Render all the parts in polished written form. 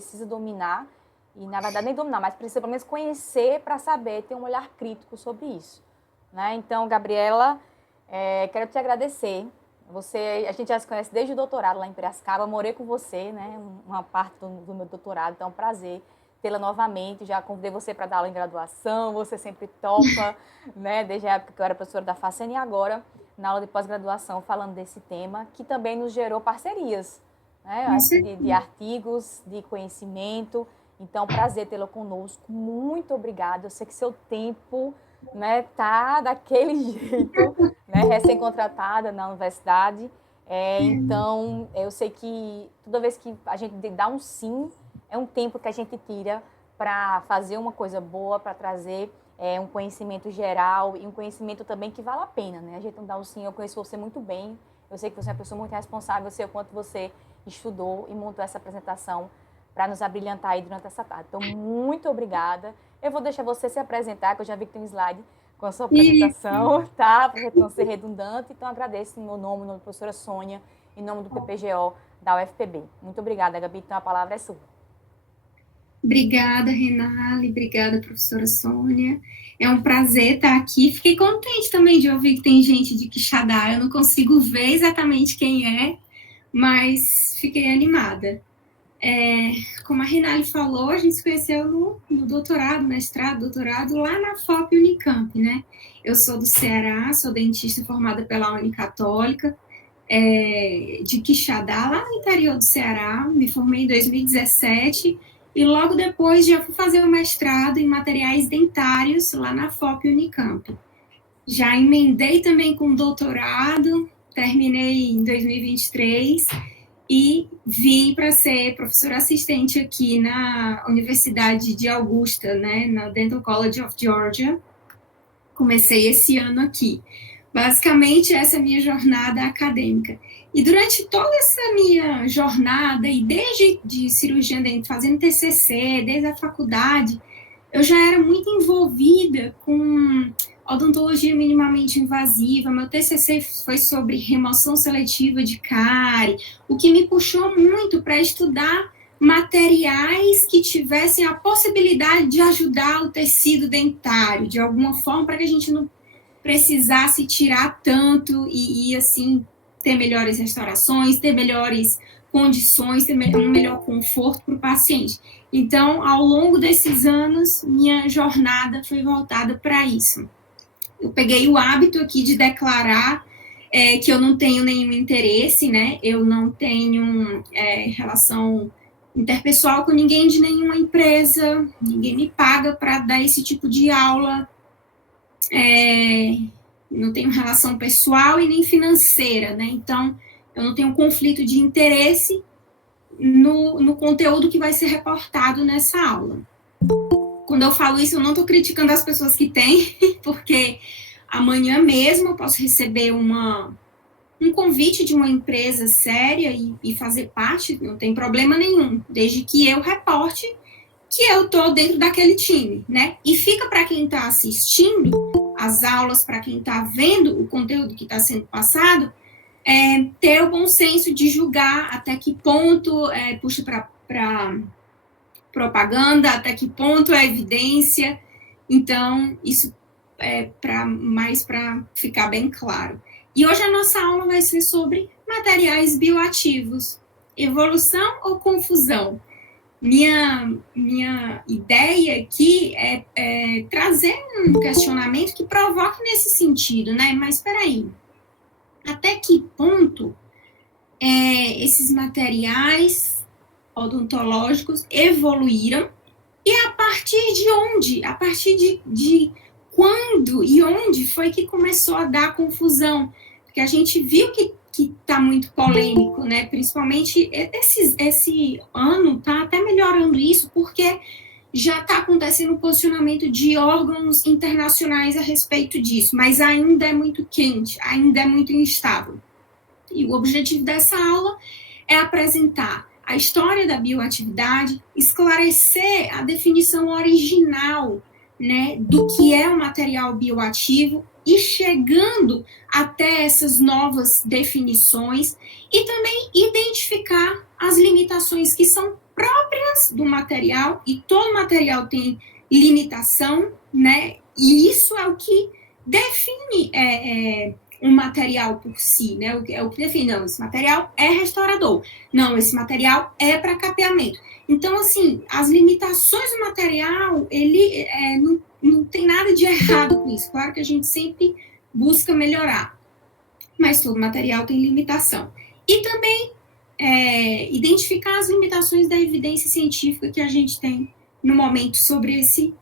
precisa dominar, e na verdade nem dominar, mas precisa pelo menos conhecer para saber, ter um olhar crítico sobre isso, né? Então, Gabriela, quero te agradecer. A gente já se conhece desde o doutorado lá em Piracicaba, morei com você, né? Uma parte do meu doutorado, então é um prazer tê-la novamente. Já convidei você para dar aula em graduação, você sempre topa, né? Desde a época que eu era professora da FACEN e agora na aula de pós-graduação falando desse tema, que também nos gerou parcerias, né? Acho que de artigos, de conhecimento. Então, prazer tê-la conosco. Muito obrigada. Eu sei que seu tempo, né, tá daquele jeito, né, recém-contratada na universidade. Então, eu sei que toda vez que a gente dá um sim, é um tempo que a gente tira para fazer uma coisa boa, para trazer um conhecimento geral e um conhecimento também que vale a pena, né? A gente não dá um sim, eu conheço você muito bem, eu sei que você é uma pessoa muito responsável, eu sei o quanto você estudou e montou essa apresentação para nos abrilhantar aí durante essa tarde. Então, muito obrigada. Eu vou deixar você se apresentar, que eu já vi que tem um slide com a sua apresentação, tá? Para não ser redundante. Então, agradeço em meu nome da professora Sônia, em nome do PPGO da UFPB. Muito obrigada, Gabi. Então, a palavra é sua. Obrigada, Renale. Obrigada, professora Sônia. É um prazer estar aqui. Fiquei contente também de ouvir que tem gente de Quixadá. Eu não consigo ver exatamente quem é, mas fiquei animada. Como a Renale falou, a gente se conheceu no doutorado, mestrado, doutorado, lá na FOP Unicamp, né? Eu sou do Ceará, sou dentista formada pela Unicatólica, de Quixadá, lá no interior do Ceará, me formei em 2017 e logo depois já fui fazer o mestrado em materiais dentários lá na FOP Unicamp. Já emendei também com doutorado, terminei em 2023 e vim para ser professora assistente aqui na Universidade de Augusta, né, na Dental College of Georgia. Comecei esse ano aqui. Basicamente, essa é a minha jornada acadêmica. E durante toda essa minha jornada, e desde de cirurgia dental, fazendo TCC, desde a faculdade, eu já era muito envolvida com odontologia minimamente invasiva. Meu TCC foi sobre remoção seletiva de cárie, o que me puxou muito para estudar materiais que tivessem a possibilidade de ajudar o tecido dentário, de alguma forma, para que a gente não precisasse tirar tanto e assim, ter melhores restaurações, ter melhores condições, ter um melhor conforto para o paciente. Então, ao longo desses anos, minha jornada foi voltada para isso. Eu peguei o hábito aqui de declarar que eu não tenho nenhum interesse, né? Eu não tenho relação interpessoal com ninguém de nenhuma empresa, ninguém me paga para dar esse tipo de aula, não tenho relação pessoal e nem financeira, né? Então, eu não tenho conflito de interesse no conteúdo que vai ser reportado nessa aula. Quando eu falo isso, eu não estou criticando as pessoas que têm, porque amanhã mesmo eu posso receber um convite de uma empresa séria e fazer parte, não tem problema nenhum, desde que eu reporte que eu estou dentro daquele time, né? E fica para quem está assistindo as aulas, para quem está vendo o conteúdo que está sendo passado, ter o bom senso de julgar até que ponto puxa para propaganda, até que ponto é evidência. Então, isso mais para ficar bem claro. E hoje a nossa aula vai ser sobre materiais bioativos. Evolução ou confusão? Minha ideia aqui é trazer um questionamento que provoque nesse sentido, né? Mas espera aí, até que ponto esses materiais odontológicos evoluíram e a partir de onde? A partir de quando e onde foi que começou a dar confusão? Porque a gente viu que está muito polêmico, né? Principalmente esse ano está até melhorando isso, porque já está acontecendo um posicionamento de órgãos internacionais a respeito disso, mas ainda é muito quente, ainda é muito instável. E o objetivo dessa aula é apresentar a história da bioatividade, esclarecer a definição original, né, do que é o material bioativo e chegando até essas novas definições e também identificar as limitações que são próprias do material, e todo material tem limitação, né? E isso é o que define um material por si, né? É o que define, não, esse material é restaurador, não, esse material é para capeamento. Então, assim, as limitações do material, ele não tem nada de errado com isso. Claro que a gente sempre busca melhorar, mas todo material tem limitação. E também identificar as limitações da evidência científica que a gente tem no momento sobre esse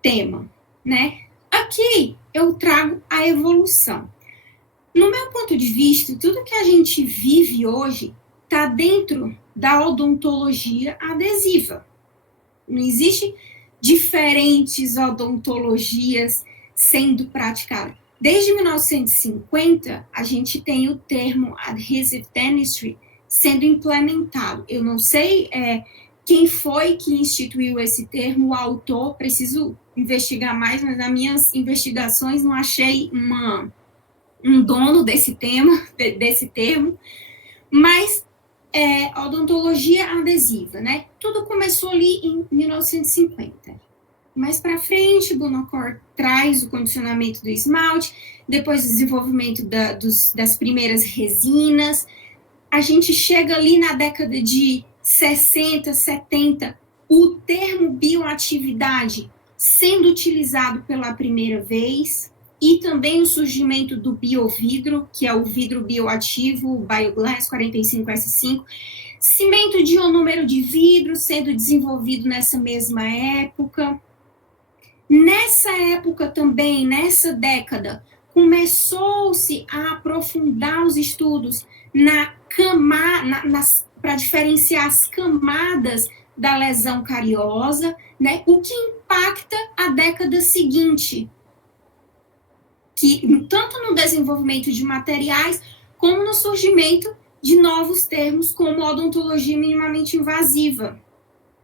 tema, né? Aqui eu trago a evolução. No meu ponto de vista, tudo que a gente vive hoje está dentro da odontologia adesiva. Não existe diferentes odontologias sendo praticadas. Desde 1950, a gente tem o termo adhesive dentistry sendo implementado. Eu não sei quem foi que instituiu esse termo, o autor, preciso investigar mais, mas nas minhas investigações não achei um dono desse termo, mas odontologia adesiva, né? Tudo começou ali em 1950. Mais para frente, Buonocore traz o condicionamento do esmalte, depois o desenvolvimento das primeiras resinas. A gente chega ali na década de 60, 70, o termo bioatividade sendo utilizado pela primeira vez, e também o surgimento do biovidro, que é o vidro bioativo, o Bioglass 45S5, cimento de ionômero de vidro sendo desenvolvido nessa mesma época. Nessa época também, nessa década, começou-se a aprofundar os estudos para diferenciar as camadas da lesão cariosa, né, o que impacta a década seguinte, que tanto no desenvolvimento de materiais, como no surgimento de novos termos, como odontologia minimamente invasiva,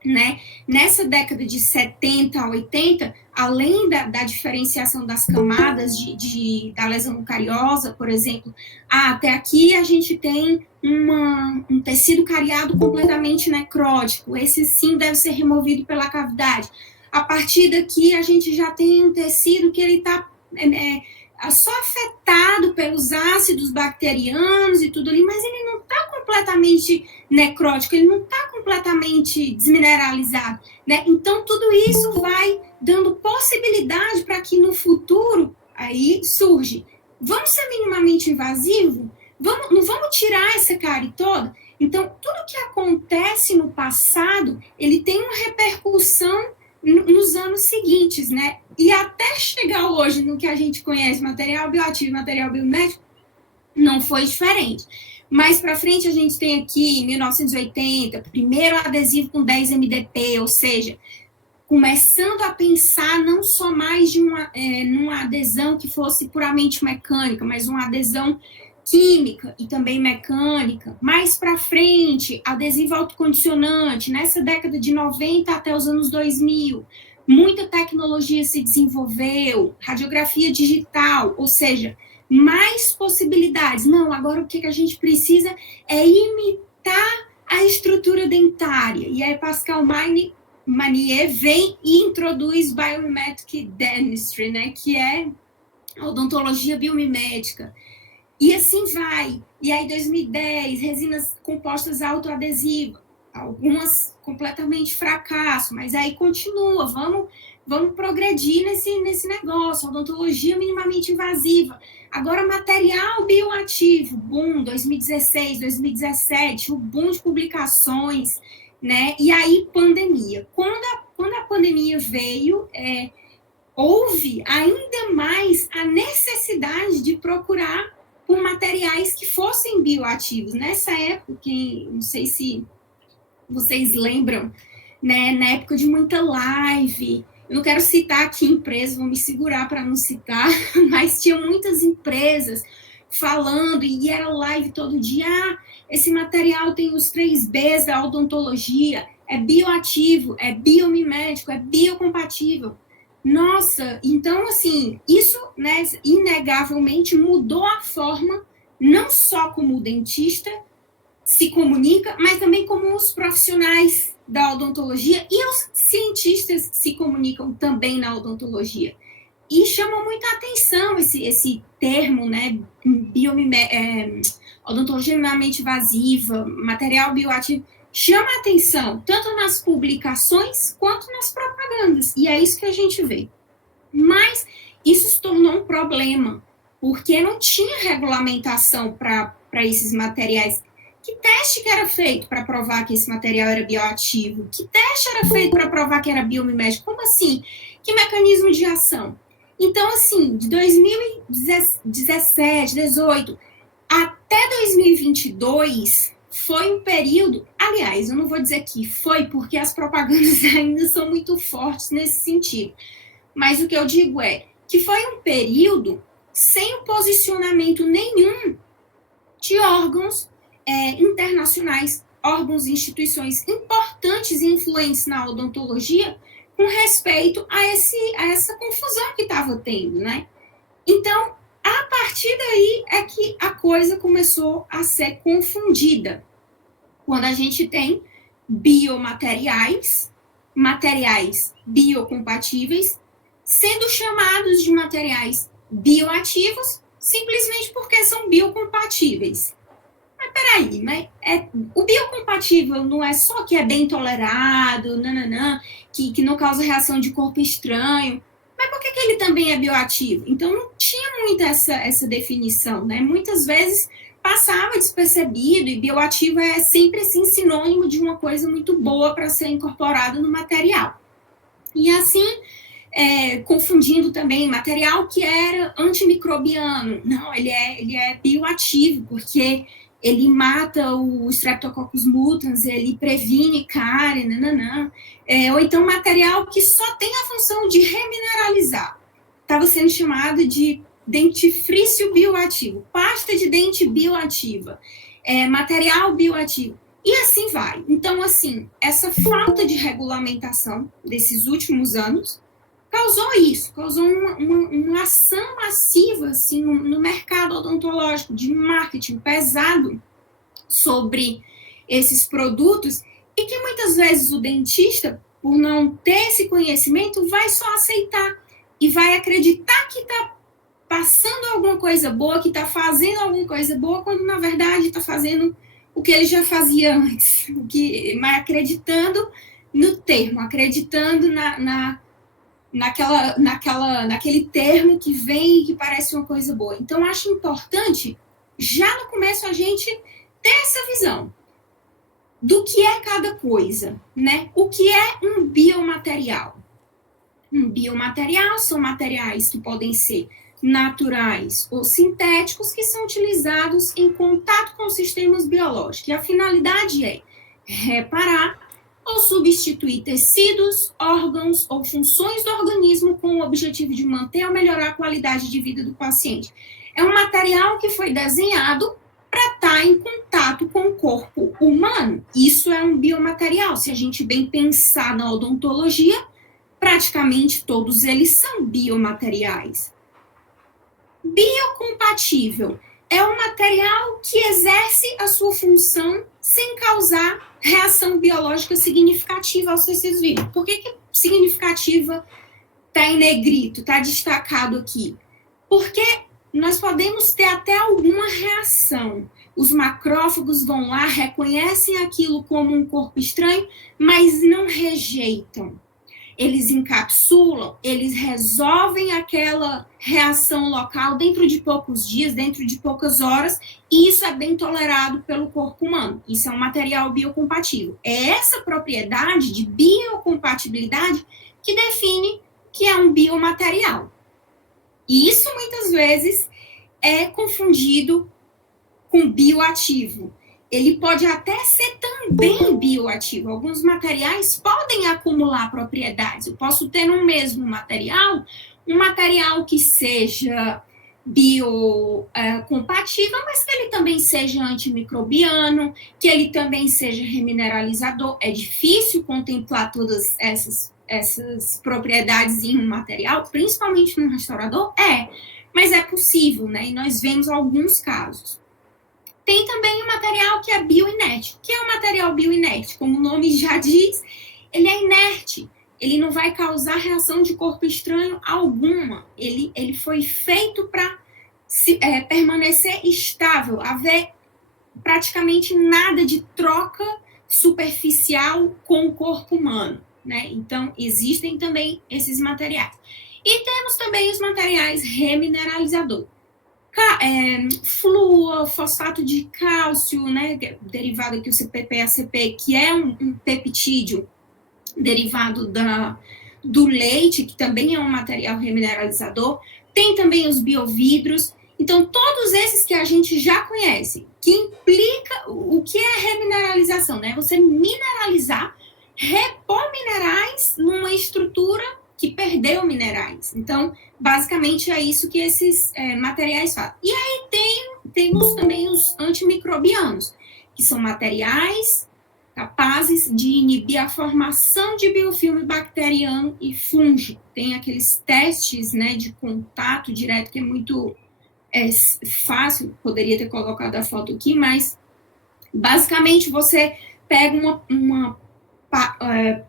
né? Nessa década de 70 a 80, além da diferenciação das camadas da lesão cariosa, por exemplo, até aqui a gente tem um tecido cariado completamente necrótico, esse sim deve ser removido pela cavidade. A partir daqui a gente já tem um tecido que ele está só afetado pelos ácidos bacterianos e tudo ali, mas ele não está completamente necrótico, ele não está completamente desmineralizado, né? Então, tudo isso vai dando possibilidade para que no futuro, aí surge, vamos ser minimamente invasivo? Não vamos tirar essa cárie toda? Então, tudo que acontece no passado, ele tem uma repercussão nos anos seguintes, né? E até chegar hoje no que a gente conhece, material bioativo, material biomédico, não foi diferente. Mais para frente a gente tem aqui, em 1980, primeiro adesivo com 10 MDP, ou seja, começando a pensar não só mais numa adesão que fosse puramente mecânica, mas uma adesão química e também mecânica. Mais para frente, adesivo autocondicionante, nessa década de 90 até os anos 2000, muita tecnologia se desenvolveu, radiografia digital, ou seja, mais possibilidades. Não, agora o que a gente precisa é imitar a estrutura dentária. E aí Pascal Manier vem e introduz Biomimetic Dentistry, né, que é a odontologia biomimética. E assim vai. E aí, 2010, resinas compostas autoadesivas, algumas completamente fracasso, mas aí continua, vamos progredir nesse negócio, odontologia minimamente invasiva. Agora, material bioativo, boom, 2016, 2017, o boom de publicações, né? E aí, pandemia. Quando a pandemia veio, houve ainda mais a necessidade de procurar por materiais que fossem bioativos. Nessa época, não sei se vocês lembram, né, na época de muita live, eu não quero citar aqui empresas, vou me segurar para não citar, mas tinha muitas empresas falando, e era live todo dia, esse material tem os 3Bs da odontologia, é bioativo, é biomimético, é biocompatível. Nossa, então, assim, isso, né, inegavelmente mudou a forma, não só como o dentista se comunica, mas também como os profissionais da odontologia e os cientistas se comunicam também na odontologia. E chama muita atenção esse termo, né, odontologia minimamente invasiva, material bioativo, chama atenção tanto nas publicações quanto nas propagandas, e é isso que a gente vê. Mas isso se tornou um problema, porque não tinha regulamentação para esses materiais. Que teste que era feito para provar que esse material era bioativo? Que teste era feito para provar que era biomimético? Como assim? Que mecanismo de ação? Então, assim, de 2017, 2018 até 2022 foi um período, aliás, eu não vou dizer que foi, porque as propagandas ainda são muito fortes nesse sentido, mas o que eu digo é que foi um período sem um posicionamento nenhum de órgãos internacionais, órgãos e instituições importantes e influentes na odontologia com respeito a essa confusão que estava tendo, né? Então, a partir daí é que a coisa começou a ser confundida. Quando a gente tem biomateriais, materiais biocompatíveis, sendo chamados de materiais bioativos, simplesmente porque são biocompatíveis. Mas peraí, o biocompatível não é só que é bem tolerado, que não causa reação de corpo estranho, mas por que ele também é bioativo? Então não tinha muito essa definição, né? Muitas vezes passava despercebido, e bioativo é sempre assim, sinônimo de uma coisa muito boa para ser incorporada no material. E assim, confundindo também material que era antimicrobiano. Não, ele é bioativo, porque ele mata o Streptococcus mutans, ele previne cárie, ou então material que só tem a função de remineralizar. Estava sendo chamado de dentifrício bioativo, pasta de dente bioativa, material bioativo, e assim vai. Então, assim, essa falta de regulamentação desses últimos anos causou isso, causou uma ação massiva assim, no mercado odontológico, de marketing pesado sobre esses produtos, e que muitas vezes o dentista, por não ter esse conhecimento, vai só aceitar e vai acreditar que está passando alguma coisa boa, que está fazendo alguma coisa boa, quando na verdade está fazendo o que ele já fazia antes, mas acreditando no termo, acreditando naquele termo que vem e que parece uma coisa boa. Então, acho importante, já no começo, a gente ter essa visão do que é cada coisa, né? O que é um biomaterial? Um biomaterial são materiais que podem ser naturais ou sintéticos, que são utilizados em contato com sistemas biológicos. E a finalidade é reparar ou substituir tecidos, órgãos ou funções do organismo com o objetivo de manter ou melhorar a qualidade de vida do paciente. É um material que foi desenhado para estar em contato com o corpo humano. Isso é um biomaterial. Se a gente bem pensar na odontologia, praticamente todos eles são biomateriais. Biocompatível é um material que exerce a sua função sem causar reação biológica significativa aos tecidos vivos. Por que significativa está em negrito, está destacado aqui? Porque nós podemos ter até alguma reação. Os macrófagos vão lá, reconhecem aquilo como um corpo estranho, mas não rejeitam. Eles encapsulam, eles resolvem aquela reação local dentro de poucos dias, dentro de poucas horas, e isso é bem tolerado pelo corpo humano. Isso é um material biocompatível. É essa propriedade de biocompatibilidade que define que é um biomaterial. E isso, muitas vezes, é confundido com bioativo. Ele pode até ser também bioativo. Alguns materiais podem acumular propriedades. Eu posso ter no mesmo material, um material que seja biocompatível, mas que ele também seja antimicrobiano, que ele também seja remineralizador. É difícil contemplar todas essas propriedades em um material, principalmente no restaurador? Mas é possível, né? E nós vemos alguns casos. Tem também o material que é bioinerte. O que é o material bioinerte? Como o nome já diz, ele é inerte. Ele não vai causar reação de corpo estranho alguma. Ele foi feito para permanecer estável, haver praticamente nada de troca superficial com o corpo humano, né? Então, existem também esses materiais. E temos também os materiais remineralizadores. Flúor, fosfato de cálcio, né, derivado aqui o CPP-ACP, que é um peptídeo derivado do leite, que também é um material remineralizador. Tem também os biovidros. Então, todos esses que a gente já conhece, que implica o que é a remineralização, né? Você mineralizar, repor minerais numa estrutura que perdeu minerais. Então, basicamente é isso que esses materiais fazem. E aí temos também os antimicrobianos, que são materiais capazes de inibir a formação de biofilme bacteriano e fúngico. Tem aqueles testes, né, de contato direto, que é muito fácil, poderia ter colocado a foto aqui, mas basicamente você pega uma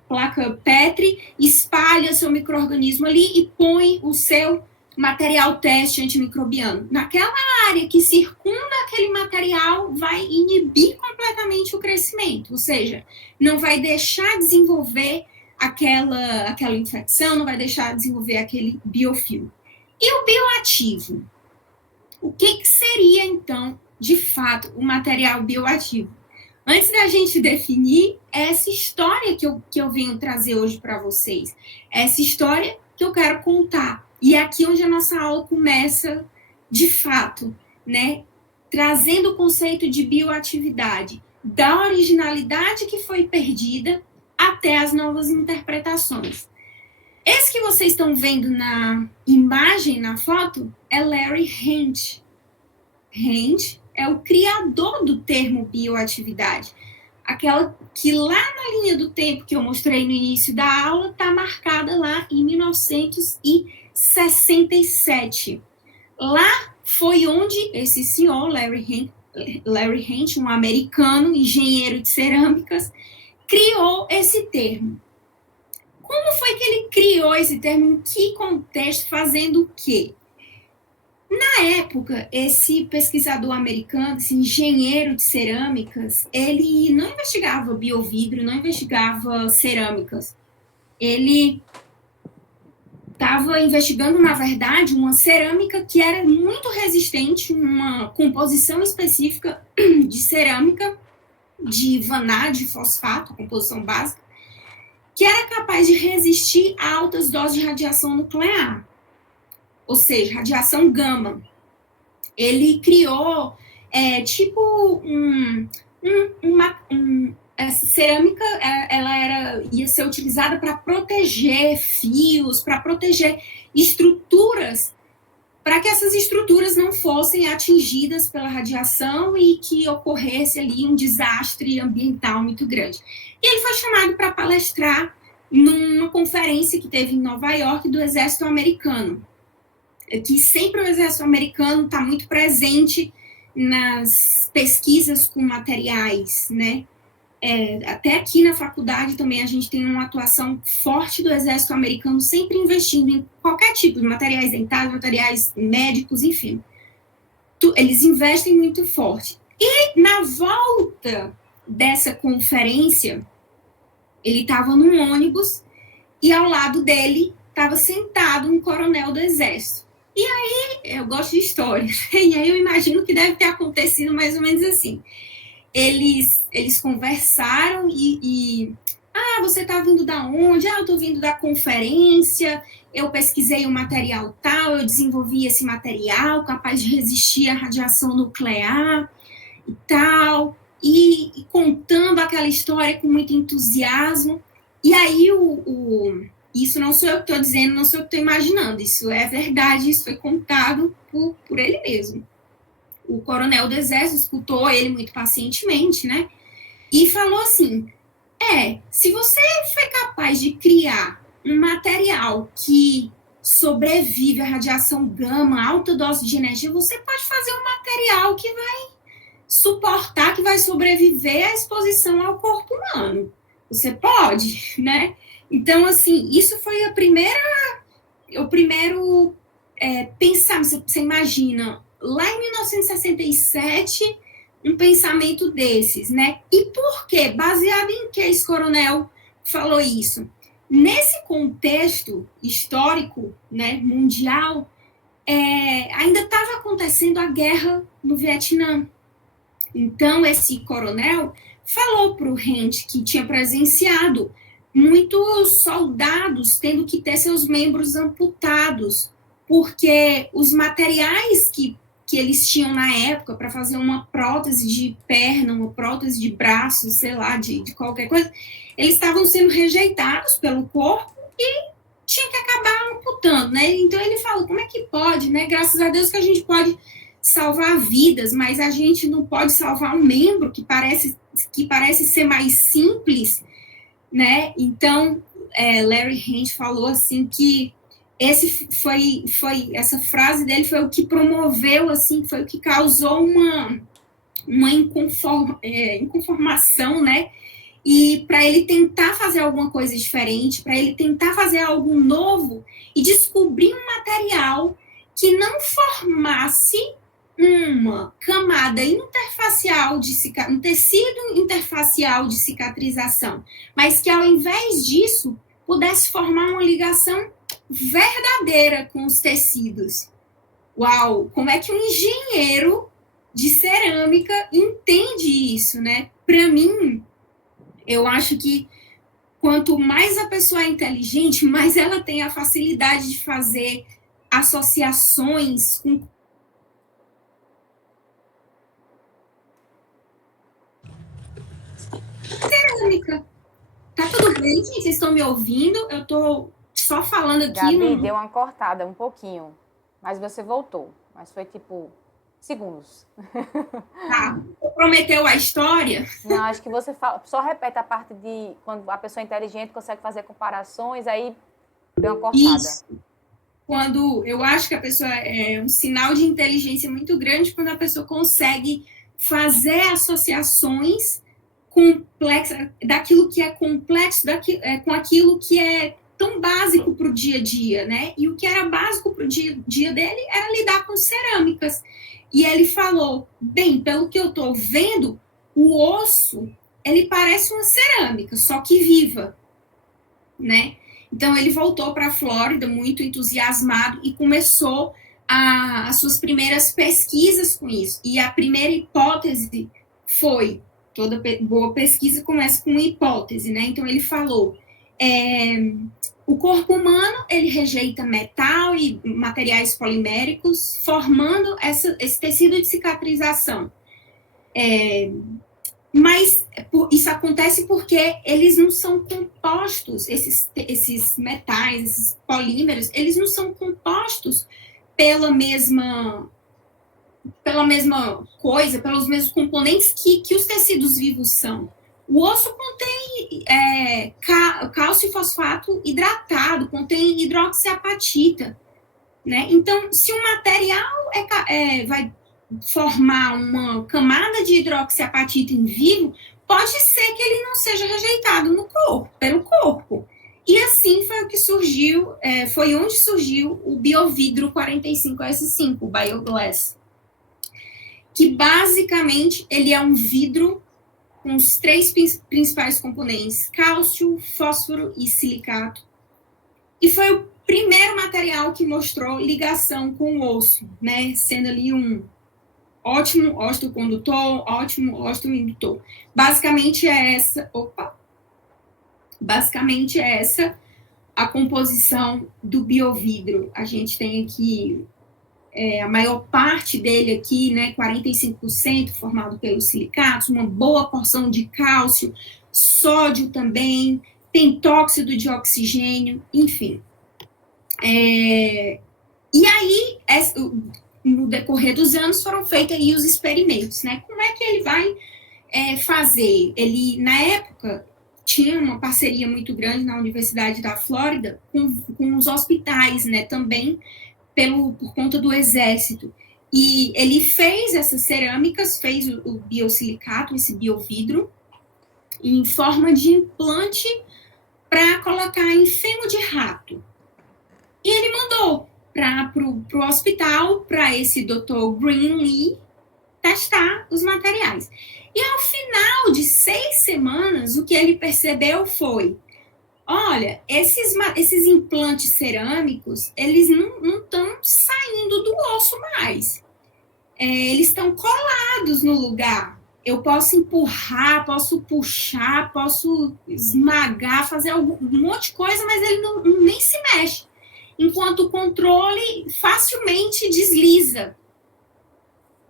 placa Petri, espalha seu micro-organismo ali e põe o seu material teste antimicrobiano. Naquela área que circunda aquele material, vai inibir completamente o crescimento, ou seja, não vai deixar desenvolver aquela infecção, não vai deixar desenvolver aquele biofilme. E o bioativo? O que seria, então, de fato, o material bioativo? Antes da gente definir essa história que eu venho trazer hoje para vocês, essa história que eu quero contar. E é aqui onde a nossa aula começa, de fato, né? Trazendo o conceito de bioatividade, da originalidade que foi perdida até as novas interpretações. Esse que vocês estão vendo na imagem, na foto, é Larry Hent. Hent é o criador do termo bioatividade. Aquela que lá na linha do tempo que eu mostrei no início da aula está marcada lá em 1967. Lá foi onde esse senhor, Larry Hent, um americano, engenheiro de cerâmicas, criou esse termo. Como foi que ele criou esse termo? Em que contexto? Fazendo o quê? Na época, esse pesquisador americano, esse engenheiro de cerâmicas, ele não investigava biovidro, não investigava cerâmicas. Ele estava investigando, na verdade, uma cerâmica que era muito resistente, uma composição específica de cerâmica, de vanádio, de fosfato, composição básica, que era capaz de resistir a altas doses de radiação nuclear, ou seja, radiação gama. Ele criou, essa cerâmica, ela ia ser utilizada para proteger fios, para proteger estruturas, para que essas estruturas não fossem atingidas pela radiação e que ocorresse ali um desastre ambiental muito grande. E ele foi chamado para palestrar numa conferência que teve em Nova York do Exército Americano, que sempre o Exército Americano está muito presente nas pesquisas com materiais, né? Até aqui na faculdade também a gente tem uma atuação forte do Exército Americano, sempre investindo em qualquer tipo de materiais dentários, materiais médicos, enfim. Eles investem muito forte. E na volta dessa conferência, ele estava num ônibus e ao lado dele estava sentado um coronel do Exército. E aí, eu gosto de história, e aí eu imagino que deve ter acontecido mais ou menos assim. Eles conversaram você está vindo da onde? Eu estou vindo da conferência, eu pesquisei o material tal, eu desenvolvi esse material capaz de resistir à radiação nuclear e tal, e contando aquela história com muito entusiasmo. E aí, isso não sou eu que estou dizendo, não sou eu que estou imaginando, isso é verdade, isso foi contado por ele mesmo. O coronel do Exército escutou ele muito pacientemente, né? E falou assim, se você foi capaz de criar um material que sobrevive à radiação gama, alta dose de energia, você pode fazer um material que vai suportar que vai sobreviver à exposição ao corpo humano. Você pode, né? Então, assim, isso foi o primeiro pensar, você imagina, lá em 1967, um pensamento desses, né? E por quê? Baseado em que esse coronel falou isso? Nesse contexto histórico, né, mundial, ainda estava acontecendo a guerra no Vietnã. Então, esse coronel falou para o Rand, que tinha presenciado muitos soldados tendo que ter seus membros amputados, porque os materiais que eles tinham na época para fazer uma prótese de perna, uma prótese de braço, sei lá, de qualquer coisa, eles estavam sendo rejeitados pelo corpo e tinha que acabar amputando, né? Então ele falou, como é que pode, né? Graças a Deus que a gente pode salvar vidas, mas a gente não pode salvar um membro que parece ser mais simples, né? Então, Larry Hand falou assim que essa frase dele foi o que promoveu, assim, foi o que causou uma inconformação, né? E para ele tentar fazer alguma coisa diferente, para ele tentar fazer algo novo e descobrir um material que não formasse uma camada interfacial um tecido interfacial de cicatrização, mas que ao invés disso pudesse formar uma ligação verdadeira com os tecidos. Uau, como é que um engenheiro de cerâmica entende isso, né? Para mim, eu acho que quanto mais a pessoa é inteligente, mais ela tem a facilidade de fazer associações com cerâmica. Tá tudo bem, gente? Vocês estão me ouvindo? Eu tô só falando aqui. Gabi, deu uma cortada um pouquinho, mas você voltou. Mas foi tipo segundos. Tá. Prometeu a história? Não, acho que você fala, só repete a parte de quando a pessoa é inteligente consegue fazer comparações, aí deu uma cortada. Isso. Quando eu acho que a pessoa é um sinal de inteligência muito grande quando a pessoa consegue fazer associações complexas, daquilo que é complexo, com aquilo que é tão básico para o dia a dia, né? E o que era básico para o dia a dia dele era lidar com cerâmicas. E ele falou, bem, pelo que eu estou vendo, o osso, ele parece uma cerâmica, só que viva, né? Então, ele voltou para a Flórida muito entusiasmado e começou as suas primeiras pesquisas com isso. E a primeira hipótese foi, toda boa pesquisa começa com uma hipótese, né? Então, ele falou, o corpo humano, ele rejeita metal e materiais poliméricos, formando esse tecido de cicatrização. Mas isso acontece porque eles não são compostos, esses metais, esses polímeros, eles não são compostos pela mesma coisa, pelos mesmos componentes que os tecidos vivos são. O osso contém cálcio e fosfato hidratado, contém hidroxiapatita, né? Então, se um material vai formar uma camada de hidroxiapatita em vivo, pode ser que ele não seja rejeitado pelo corpo. E assim foi o que surgiu, foi onde surgiu o biovidro 45S5, o Bioglass, que basicamente ele é um vidro com os 3 principais componentes, cálcio, fósforo e silicato. E foi o primeiro material que mostrou ligação com o osso, né? Sendo ali um ótimo osteocondutor, ótimo osteoindutor. Basicamente é essa a composição do biovidro. A gente tem aqui a maior parte dele aqui, né, 45% formado pelos silicatos, uma boa porção de cálcio, sódio também, tem tóxido de oxigênio, enfim. E aí, no decorrer dos anos, foram feitos aí os experimentos, né? Como é que ele vai fazer? Ele, na época, tinha uma parceria muito grande na Universidade da Flórida com os hospitais, né? Também por conta do exército. E ele fez essas cerâmicas, fez o biosilicato, esse biovidro, em forma de implante para colocar em fêmur de rato. E ele mandou para o hospital, para esse Dr. Greenlee, testar os materiais. E ao final de 6 semanas, o que ele percebeu foi: olha, esses implantes cerâmicos, eles não estão saindo do osso mais. Eles estão colados no lugar. Eu posso empurrar, posso puxar, posso esmagar, fazer um monte de coisa, mas ele nem se mexe. Enquanto o controle facilmente desliza.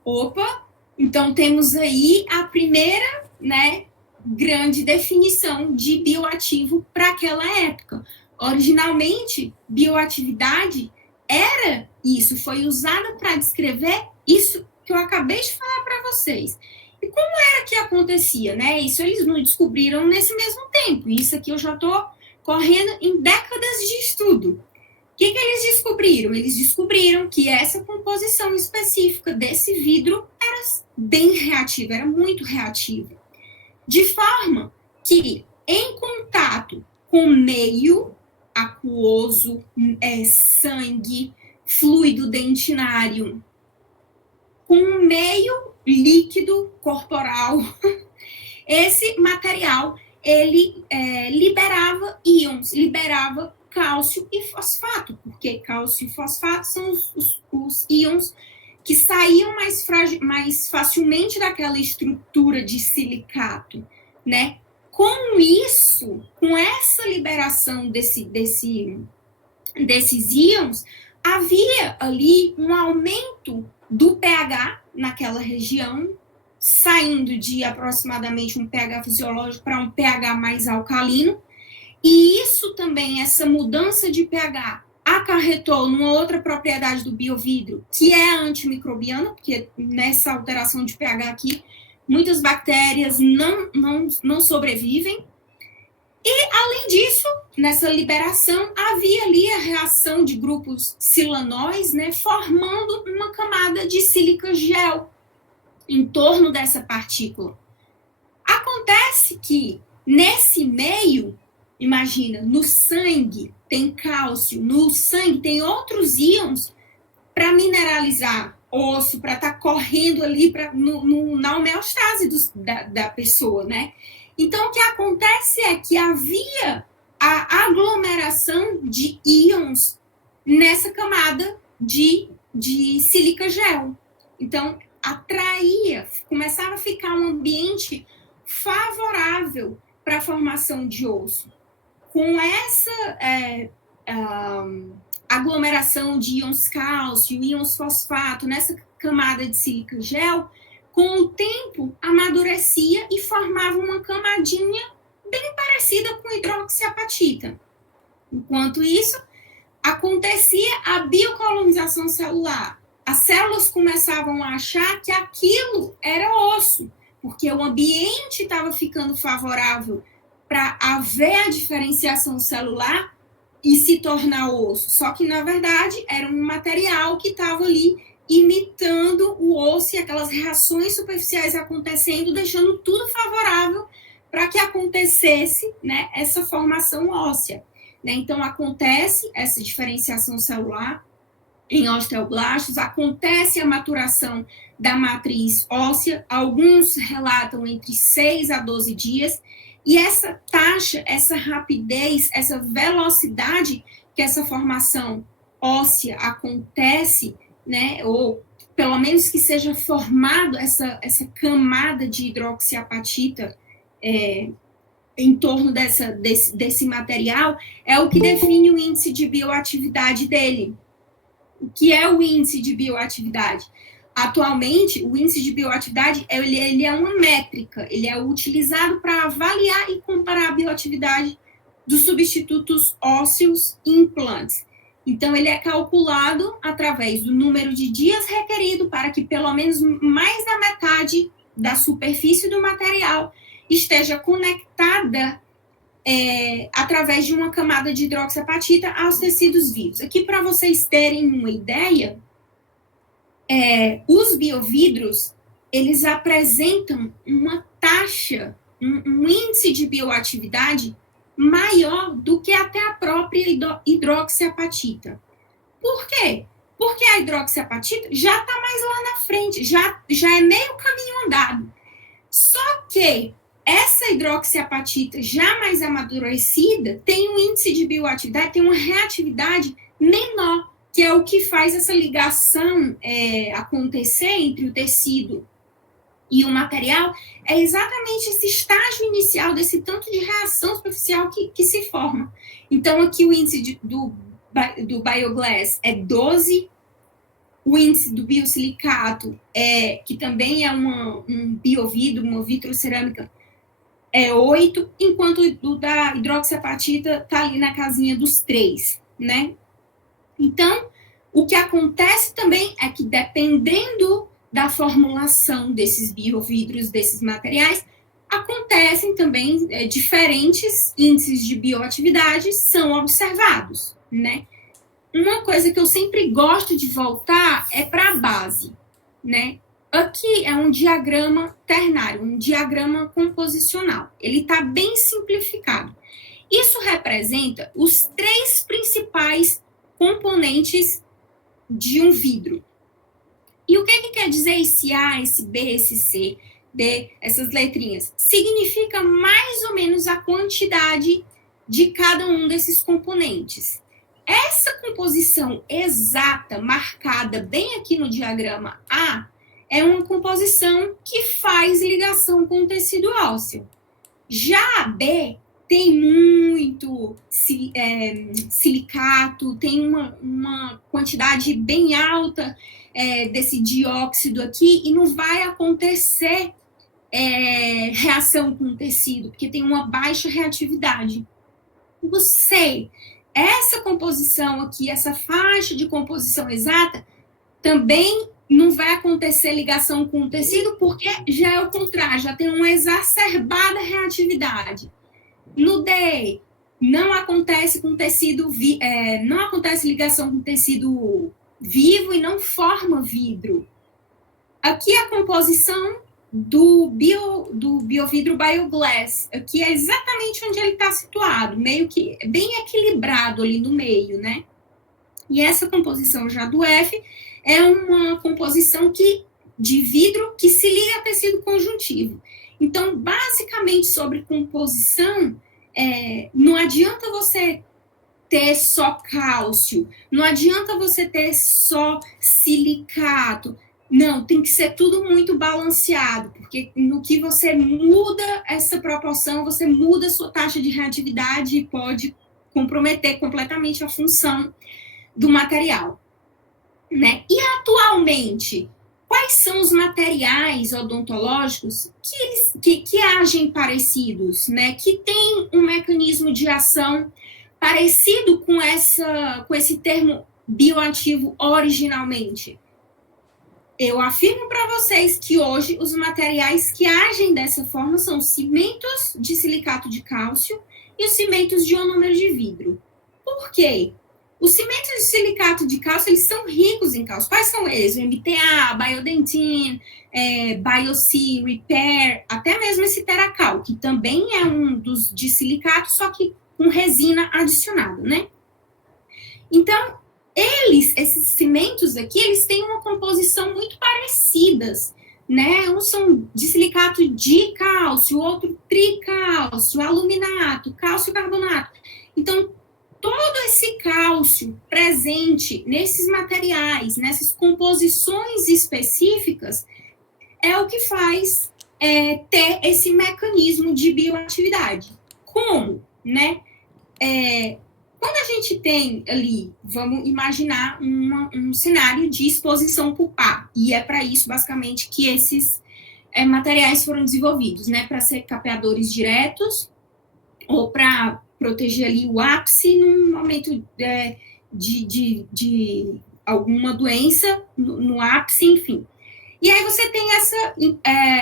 Opa! Então, temos aí a primeira, né, grande definição de bioativo para aquela época. Originalmente, bioatividade era isso, foi usada para descrever isso que eu acabei de falar para vocês. E como era que acontecia, né? Isso eles não descobriram nesse mesmo tempo. Isso aqui eu já estou correndo em décadas de estudo. O que eles descobriram? Eles descobriram que essa composição específica desse vidro era bem reativa, era muito reativa. De forma que, em contato com meio aquoso, sangue, fluido dentinário, com meio líquido corporal, esse material, ele liberava íons, liberava cálcio e fosfato, porque cálcio e fosfato são os íons que saíam mais facilmente daquela estrutura de silicato, né? Com isso, com essa liberação desses íons, havia ali um aumento do pH naquela região, saindo de aproximadamente um pH fisiológico para um pH mais alcalino, e isso também, essa mudança de pH, acarretou numa outra propriedade do biovidro, que é a antimicrobiana, porque nessa alteração de pH aqui, muitas bactérias não sobrevivem. E, além disso, nessa liberação, havia ali a reação de grupos silanóis, né, formando uma camada de sílica gel em torno dessa partícula. Acontece que, nesse meio, imagina, no sangue tem cálcio, no sangue tem outros íons para mineralizar osso, para estar correndo ali na homeostase da pessoa, né? Então, o que acontece é que havia a aglomeração de íons nessa camada de sílica gel. Então, atraía, começava a ficar um ambiente favorável para a formação de osso. Com essa aglomeração de íons cálcio, íons fosfato, nessa camada de sílica gel, com o tempo amadurecia e formava uma camadinha bem parecida com hidroxiapatita. Enquanto isso, acontecia a biocolonização celular. As células começavam a achar que aquilo era osso, porque o ambiente estava ficando favorável para haver a diferenciação celular e se tornar osso. Só que, na verdade, era um material que estava ali imitando o osso e aquelas reações superficiais acontecendo, deixando tudo favorável para que acontecesse, né, essa formação óssea. Né? Então, acontece essa diferenciação celular em osteoblastos, acontece a maturação da matriz óssea, alguns relatam entre 6 a 12 dias, e essa taxa, essa rapidez, essa velocidade que essa formação óssea acontece, né, ou pelo menos que seja formado essa camada de hidroxiapatita em torno desse material, é o que define o índice de bioatividade dele. O que é o índice de bioatividade? Atualmente, o índice de bioatividade ele é uma métrica, ele é utilizado para avaliar e comparar a bioatividade dos substitutos ósseos e implantes. Então, ele é calculado através do número de dias requerido para que pelo menos mais da metade da superfície do material esteja conectada através de uma camada de hidroxiapatita aos tecidos vivos. Aqui, para vocês terem uma ideia, os biovidros, eles apresentam uma taxa, um índice de bioatividade maior do que até a própria hidroxiapatita. Por quê? Porque a hidroxiapatita já está mais lá na frente, já é meio caminho andado. Só que essa hidroxiapatita já mais amadurecida tem um índice de bioatividade, tem uma reatividade menor, que é o que faz essa ligação acontecer entre o tecido e o material, é exatamente esse estágio inicial desse tanto de reação superficial que se forma. Então, aqui o índice do Bioglass é 12, o índice do biosilicato, que também é um biovidro, uma vitrocerâmica, é 8, enquanto o da hidroxiapatita está ali na casinha dos 3, né? Então, o que acontece também é que, dependendo da formulação desses biovidros, desses materiais, acontecem também diferentes índices de bioatividade são observados, né? Uma coisa que eu sempre gosto de voltar é para a base, né? Aqui é um diagrama ternário, um diagrama composicional. Ele está bem simplificado. Isso representa os 3 principais componentes de um vidro. E o que quer dizer esse A, esse B, esse C, D, essas letrinhas? Significa mais ou menos a quantidade de cada um desses componentes. Essa composição exata, marcada bem aqui no diagrama A, é uma composição que faz ligação com o tecido ósseo. Já a B tem muito silicato, tem uma quantidade bem alta desse dióxido aqui, e não vai acontecer reação com o tecido, porque tem uma baixa reatividade. Essa composição aqui, essa faixa de composição exata, também não vai acontecer ligação com o tecido, porque já é o contrário, já tem uma exacerbada reatividade. No D, não acontece com tecido, não acontece ligação com tecido vivo e não forma vidro. Aqui a composição do biovidro Bioglass, aqui é exatamente onde ele está situado, meio que bem equilibrado ali no meio, né? E essa composição já do F é uma composição de vidro que se liga a tecido conjuntivo. Então, basicamente, sobre composição, não adianta você ter só cálcio, não adianta você ter só silicato. Não, tem que ser tudo muito balanceado, porque no que você muda essa proporção, você muda a sua taxa de reatividade e pode comprometer completamente a função do material, né? E atualmente, quais são os materiais odontológicos que agem parecidos, né? Que tem um mecanismo de ação parecido com esse termo bioativo originalmente? Eu afirmo para vocês que hoje os materiais que agem dessa forma são os cimentos de silicato de cálcio e os cimentos de ionômero de vidro. Por quê? Os cimentos de silicato de cálcio, eles são ricos em cálcio. Quais são eles? O MTA, Biodentin, BioC, Repair, até mesmo esse Teracal, que também é um dos de silicato, só que com resina adicionada, né? Então, esses cimentos aqui, eles têm uma composição muito parecidas, né? Uns são de silicato de cálcio, outro tricálcio, aluminato, cálcio carbonato. Então, todo esse cálcio presente nesses materiais, nessas composições específicas, é o que faz ter esse mecanismo de bioatividade. Como, né? Quando a gente tem ali, vamos imaginar um cenário de exposição pulpar, e é para isso, basicamente, que esses materiais foram desenvolvidos, né? Para ser capeadores diretos, ou para proteger ali o ápice num momento de alguma doença, no ápice, enfim. E aí você tem essa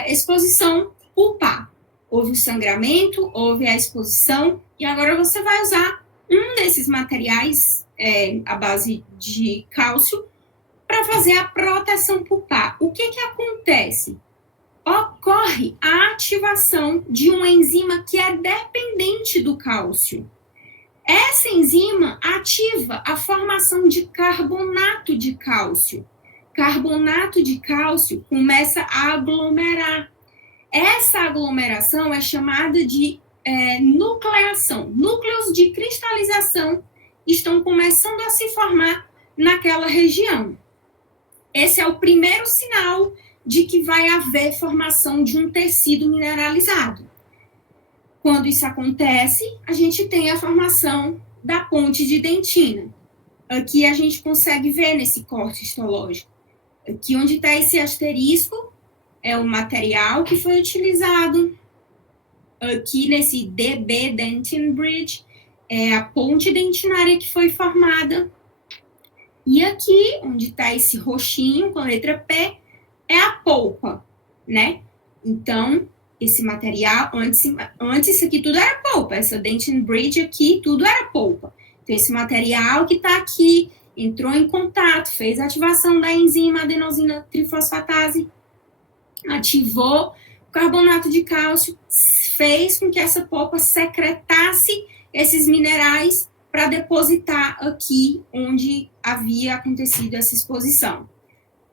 exposição pulpar. Houve o sangramento, houve a exposição, e agora você vai usar um desses materiais à base de cálcio para fazer a proteção pulpar. O que acontece? Ocorre a ativação de uma enzima que é dependente do cálcio. Essa enzima ativa a formação de carbonato de cálcio. Carbonato de cálcio começa a aglomerar. Essa aglomeração é chamada de nucleação. Núcleos de cristalização estão começando a se formar naquela região. Esse é o primeiro sinal de que vai haver formação de um tecido mineralizado. Quando isso acontece, a gente tem a formação da ponte de dentina. Aqui a gente consegue ver nesse corte histológico. Aqui onde está esse asterisco é o material que foi utilizado. Aqui nesse DB Dentin Bridge é a ponte dentinária que foi formada. E aqui, onde está esse roxinho com a letra P, é a polpa, né? Então, esse material, antes isso aqui tudo era polpa. Essa Dentin Bridge aqui, tudo era polpa. Então, esse material que está aqui, entrou em contato, fez a ativação da enzima adenosina trifosfatase, ativou o carbonato de cálcio, fez com que essa polpa secretasse esses minerais para depositar aqui onde havia acontecido essa exposição.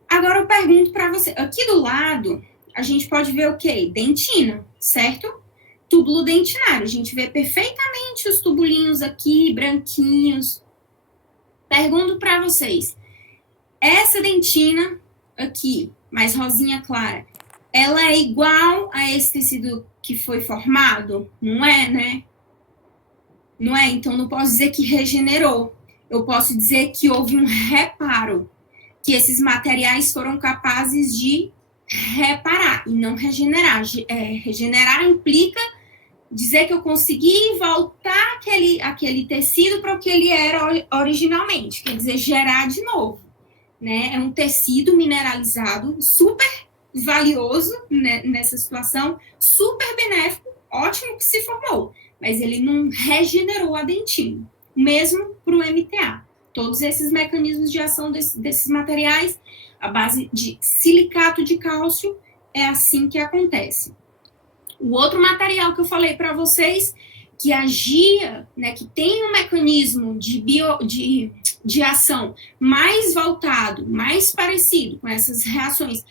Agora eu pergunto para você, aqui do lado, a gente pode ver o quê? Dentina, certo? Túbulo dentinário, a gente vê perfeitamente os tubulinhos aqui, branquinhos. Pergunto para vocês, essa dentina aqui, mais rosinha clara, ela é igual a esse tecido que foi formado? Não é, né? Não é? Então, não posso dizer que regenerou. Eu posso dizer que houve um reparo, que esses materiais foram capazes de reparar e não regenerar. Regenerar implica dizer que eu consegui voltar aquele tecido para o que ele era originalmente, quer dizer, gerar de novo, né? É um tecido mineralizado super valioso, né, nessa situação, super benéfico, ótimo que se formou, mas ele não regenerou a dentina, mesmo para o MTA. Todos esses mecanismos de ação desses materiais, a base de silicato de cálcio, é assim que acontece. O outro material que eu falei para vocês, que agia, né, que tem um mecanismo de ação mais voltado, mais parecido com essas reações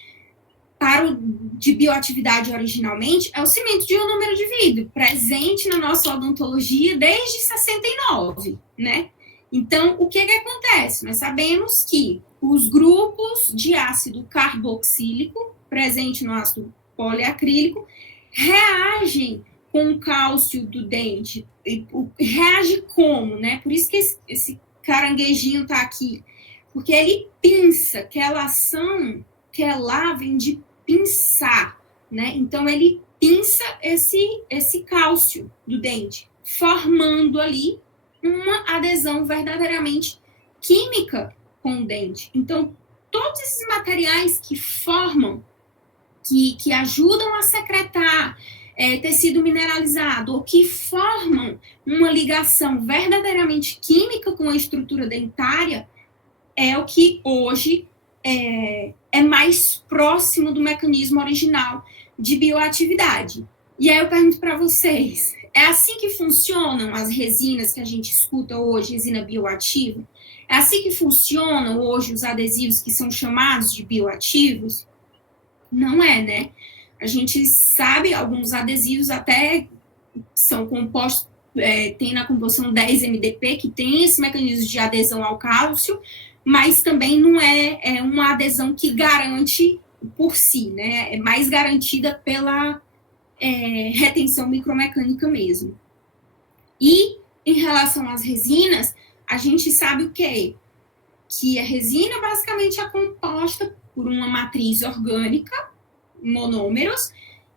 de bioatividade originalmente, é o cimento de ionômero de vidro, presente na nossa odontologia desde 69, né? Então, o que acontece? Nós sabemos que os grupos de ácido carboxílico, presente no ácido poliacrílico, reagem com o cálcio do dente. Reage como, né? Por isso que esse caranguejinho está aqui. Porque ele pinça, aquela ação que é lá vem de pinçar, né? Então, ele pinça esse cálcio do dente, formando ali uma adesão verdadeiramente química com o dente. Então, todos esses materiais que formam, que ajudam a secretar tecido mineralizado, ou que formam uma ligação verdadeiramente química com a estrutura dentária, é o que hoje é mais próximo do mecanismo original de bioatividade. E aí eu pergunto para vocês, é assim que funcionam as resinas que a gente escuta hoje, resina bioativa? É assim que funcionam hoje os adesivos que são chamados de bioativos? Não é, né? A gente sabe, alguns adesivos até são compostos, tem na composição 10-MDP, que tem esse mecanismo de adesão ao cálcio, mas também não é uma adesão que garante por si, né? É mais garantida pela retenção micromecânica mesmo. E, em relação às resinas, a gente sabe o quê? Que a resina basicamente é composta por uma matriz orgânica, monômeros,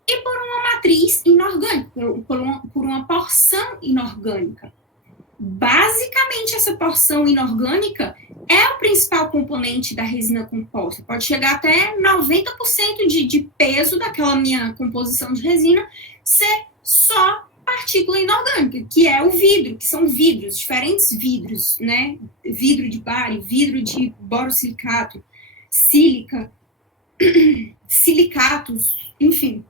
e por uma matriz inorgânica, por uma porção inorgânica. Basicamente, essa porção inorgânica é o principal componente da resina composta. Pode chegar até 90% de peso daquela minha composição de resina ser só partícula inorgânica, que é o vidro, que são vidros, diferentes vidros, né? Vidro de bário, vidro de borosilicato. sílica, silicatos, enfim.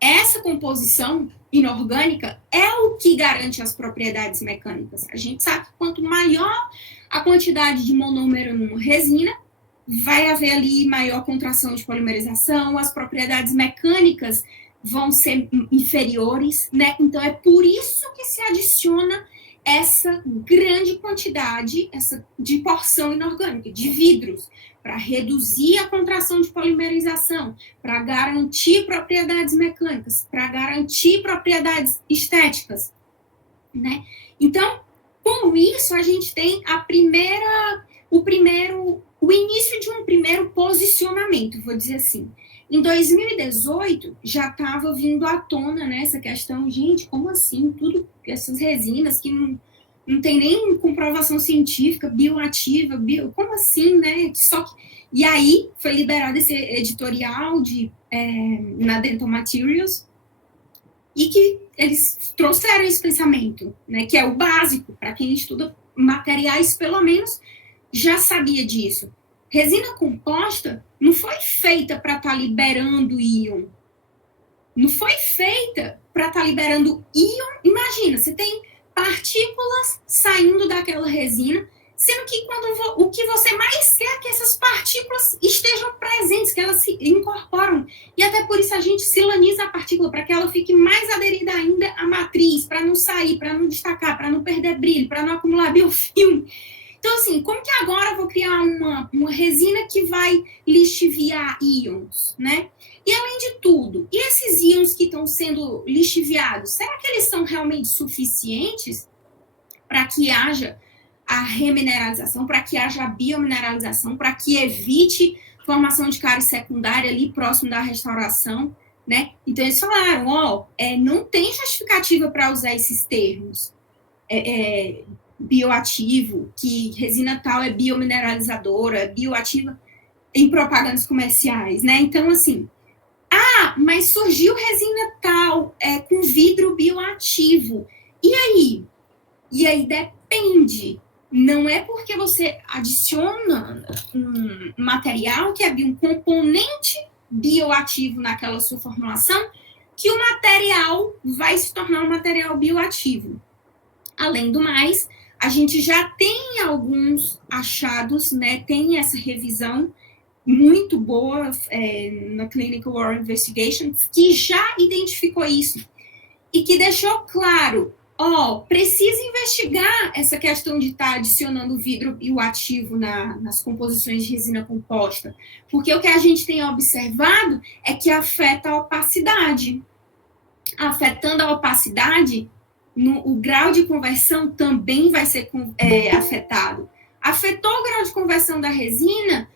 Essa composição inorgânica é o que garante as propriedades mecânicas. A gente sabe que quanto maior a quantidade de monômero numa resina, vai haver ali maior contração de polimerização, as propriedades mecânicas vão ser inferiores, né? Então, é por isso que se adiciona essa grande quantidade de porção inorgânica, de vidros, para reduzir a contração de polimerização, para garantir propriedades mecânicas, para garantir propriedades estéticas, né? Então, com isso, a gente tem o início de um primeiro posicionamento, vou dizer assim. Em 2018, já estava vindo à tona, né, essa questão, gente, como assim? Tudo essas resinas que não tem nem comprovação científica, bioativa, como assim, né? E aí foi liberado esse editorial na Dental Materials, e que eles trouxeram esse pensamento, né, que é o básico, para quem estuda materiais, pelo menos, já sabia disso. Resina composta não foi feita para estar liberando íon. Não foi feita para estar liberando íon. Imagina, você tem partículas saindo daquela resina, sendo que o que você mais quer é que essas partículas estejam presentes, que elas se incorporam. E até por isso a gente silaniza a partícula, para que ela fique mais aderida ainda à matriz, para não sair, para não destacar, para não perder brilho, para não acumular biofilme. Então, assim, como que agora eu vou criar uma resina que vai lixiviar íons, né? E, além de tudo, e esses íons que estão sendo lixiviados, será que eles são realmente suficientes para que haja a remineralização, para que haja a biomineralização, para que evite formação de cárie secundária ali próximo da restauração, né? Então, eles falaram, não tem justificativa para usar esses termos. Bioativo, que resina tal é biomineralizadora, bioativa, em propagandas comerciais, né? Então, assim, mas surgiu resina tal, com vidro bioativo. E aí? E aí depende. Não é porque você adiciona um material que é um componente bioativo naquela sua formulação que o material vai se tornar um material bioativo. Além do mais, a gente já tem alguns achados, né? Tem essa revisão muito boa na Clinical Oral Investigation, que já identificou isso e que deixou claro, precisa investigar essa questão de estar adicionando vidro bioativo nas composições de resina composta, porque o que a gente tem observado é que afeta a opacidade. Afetando a opacidade, o grau de conversão também vai ser afetado. Afetou o grau de conversão da resina,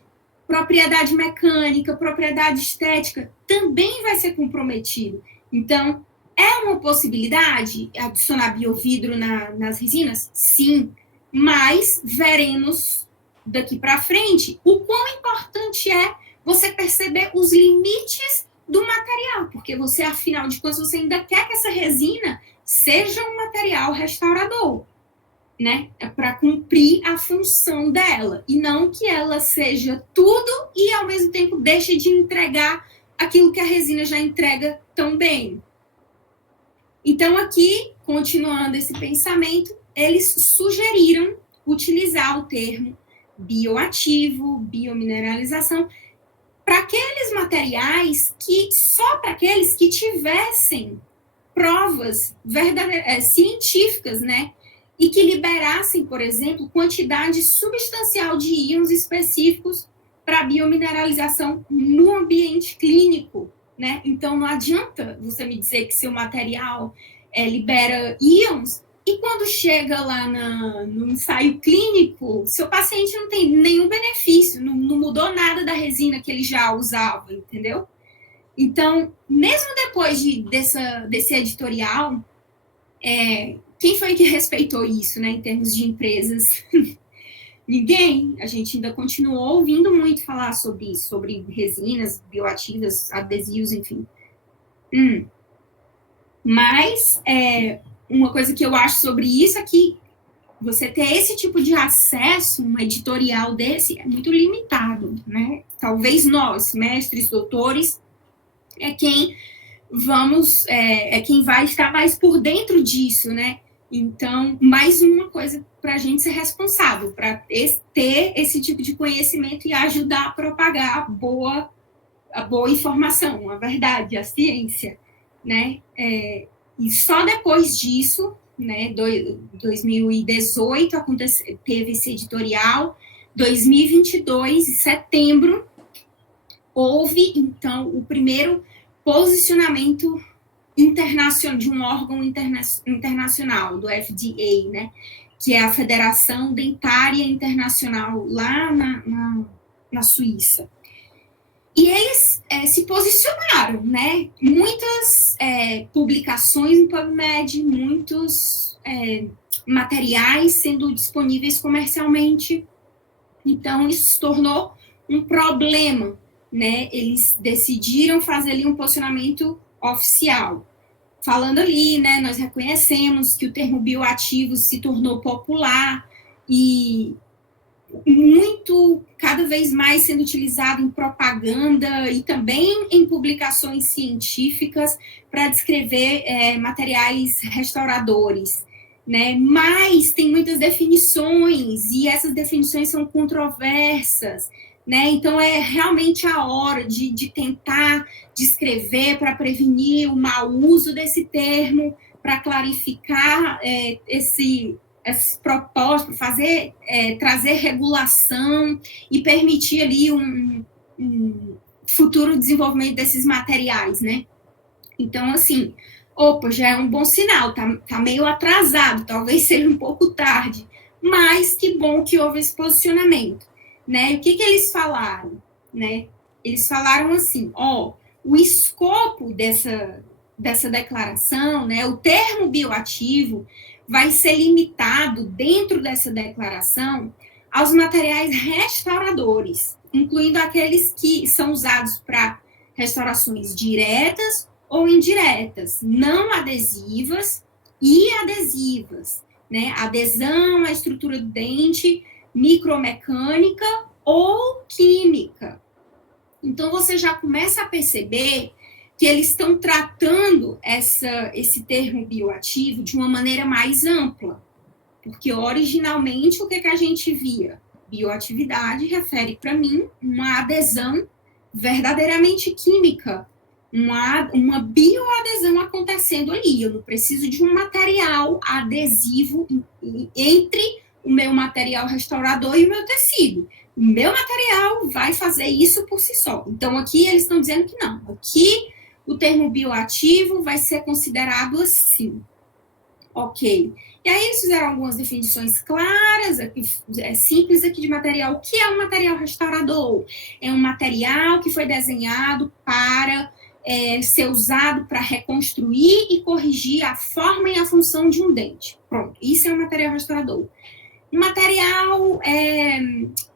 propriedade mecânica, propriedade estética, também vai ser comprometido. Então, é uma possibilidade adicionar biovidro nas resinas? Sim, mas veremos daqui para frente o quão importante é você perceber os limites do material, porque você, afinal de contas, você ainda quer que essa resina seja um material restaurador, né? É para cumprir a função dela, e não que ela seja tudo e, ao mesmo tempo, deixe de entregar aquilo que a resina já entrega tão bem. Então, aqui, continuando esse pensamento, eles sugeriram utilizar o termo bioativo, biomineralização, para aqueles materiais só para aqueles que tivessem provas científicas, né? E que liberassem, por exemplo, quantidade substancial de íons específicos para biomineralização no ambiente clínico, né? Então, não adianta você me dizer que seu material libera íons e quando chega lá no ensaio clínico, seu paciente não tem nenhum benefício, não mudou nada da resina que ele já usava, entendeu? Então, mesmo depois desse editorial, quem foi que respeitou isso, né, em termos de empresas? Ninguém. A gente ainda continuou ouvindo muito falar sobre isso, sobre resinas bioativas, adesivos, enfim. Mas uma coisa que eu acho sobre isso é que você ter esse tipo de acesso, um editorial desse, é muito limitado, né? Talvez nós, mestres, doutores, é quem quem vai estar mais por dentro disso, né? Então, mais uma coisa para a gente ser responsável, para ter esse tipo de conhecimento e ajudar a propagar a boa informação, a verdade, a ciência, né? E só depois disso, né, 2018 teve esse editorial, 2022, em setembro, houve, então, o primeiro posicionamento internacional, de um órgão internacional, do FDA, né, que é a Federação Dentária Internacional, lá na Suíça. E eles se posicionaram, né? Muitas publicações no PubMed, muitos materiais sendo disponíveis comercialmente. Então, isso se tornou um problema, né? Eles decidiram fazer ali um posicionamento oficial. Falando ali, né? Nós reconhecemos que o termo bioativo se tornou popular e cada vez mais sendo utilizado em propaganda e também em publicações científicas para descrever materiais restauradores, né? Mas tem muitas definições e essas definições são controversas, né? Então é realmente a hora de tentar descrever para prevenir o mau uso desse termo, para clarificar esse propósito, trazer regulação e permitir ali um futuro desenvolvimento desses materiais, né? Então, assim, já é um bom sinal, tá meio atrasado, talvez seja um pouco tarde, mas que bom que houve esse posicionamento, né? E o que eles falaram, né? Eles falaram assim, o escopo dessa declaração, né? O termo bioativo vai ser limitado dentro dessa declaração aos materiais restauradores, incluindo aqueles que são usados para restaurações diretas ou indiretas, não adesivas e adesivas, né? Adesão à estrutura do dente, micromecânica ou química. Então, você já começa a perceber que eles estão tratando esse termo bioativo de uma maneira mais ampla, porque originalmente o que a gente via? Bioatividade refere para mim uma adesão verdadeiramente química, uma bioadesão acontecendo ali. Eu não preciso de um material adesivo entre o meu material restaurador e o meu tecido. O meu material vai fazer isso por si só. Então, aqui eles estão dizendo que não. Aqui o termo bioativo vai ser considerado assim. Ok. E aí eles fizeram algumas definições claras, simples aqui de material. O que é um material restaurador? É um material que foi desenhado para ser usado para reconstruir e corrigir a forma e a função de um dente. Pronto, isso é um material restaurador. Um material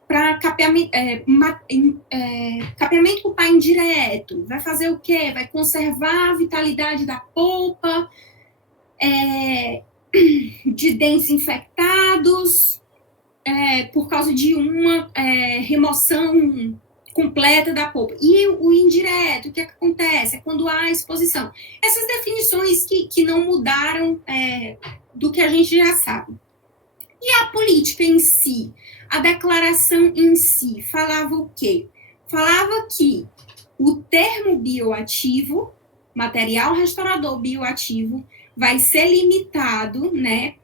para capeamento pulpar indireto. Vai fazer o quê? Vai conservar a vitalidade da polpa, de dentes infectados, por causa de uma remoção completa da polpa. E o indireto, o que acontece? É quando há exposição. Essas definições que não mudaram do que a gente já sabe. E a política em si, a declaração em si, falava o quê? Falava que o termo bioativo, material restaurador bioativo, vai ser limitado, né,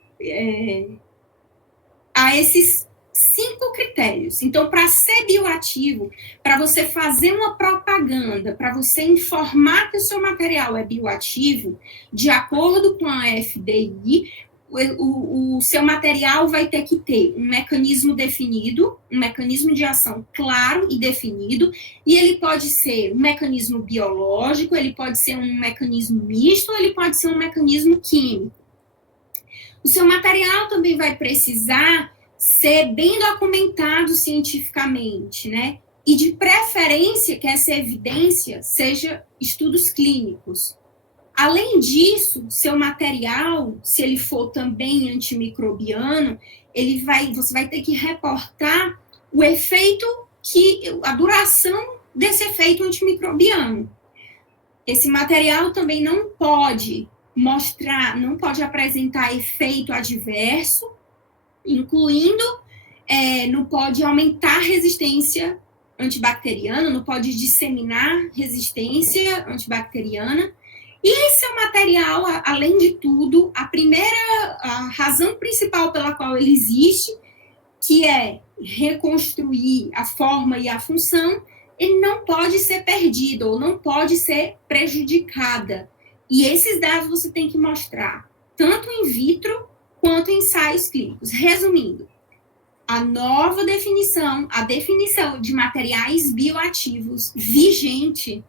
a esses 5 critérios. Então, para ser bioativo, para você fazer uma propaganda, para você informar que o seu material é bioativo, de acordo com a FDI, o seu material vai ter que ter um mecanismo definido, um mecanismo de ação claro e definido, e ele pode ser um mecanismo biológico, ele pode ser um mecanismo misto, ele pode ser um mecanismo químico. O seu material também vai precisar ser bem documentado cientificamente, né? E de preferência que essa evidência seja estudos clínicos. Além disso, seu material, se ele for também antimicrobiano, você vai ter que reportar o efeito a duração desse efeito antimicrobiano. Esse material também não pode não pode apresentar efeito adverso, incluindo, não pode aumentar resistência antibacteriana, não pode disseminar resistência antibacteriana. E seu material, além de tudo, a razão principal pela qual ele existe, que é reconstruir a forma e a função, ele não pode ser perdido ou não pode ser prejudicada. E esses dados você tem que mostrar, tanto in vitro quanto em ensaios clínicos. Resumindo, a nova definição, a definição de materiais bioativos vigente,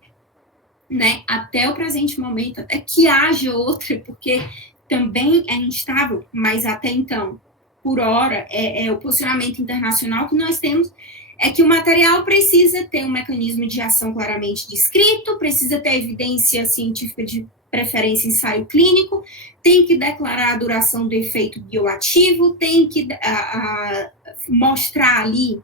né, até o presente momento, até que haja outra, porque também é instável, mas até então, por hora, é o posicionamento internacional que nós temos, é que o material precisa ter um mecanismo de ação claramente descrito, precisa ter evidência científica de preferência em ensaio clínico, tem que declarar a duração do efeito bioativo, tem que mostrar ali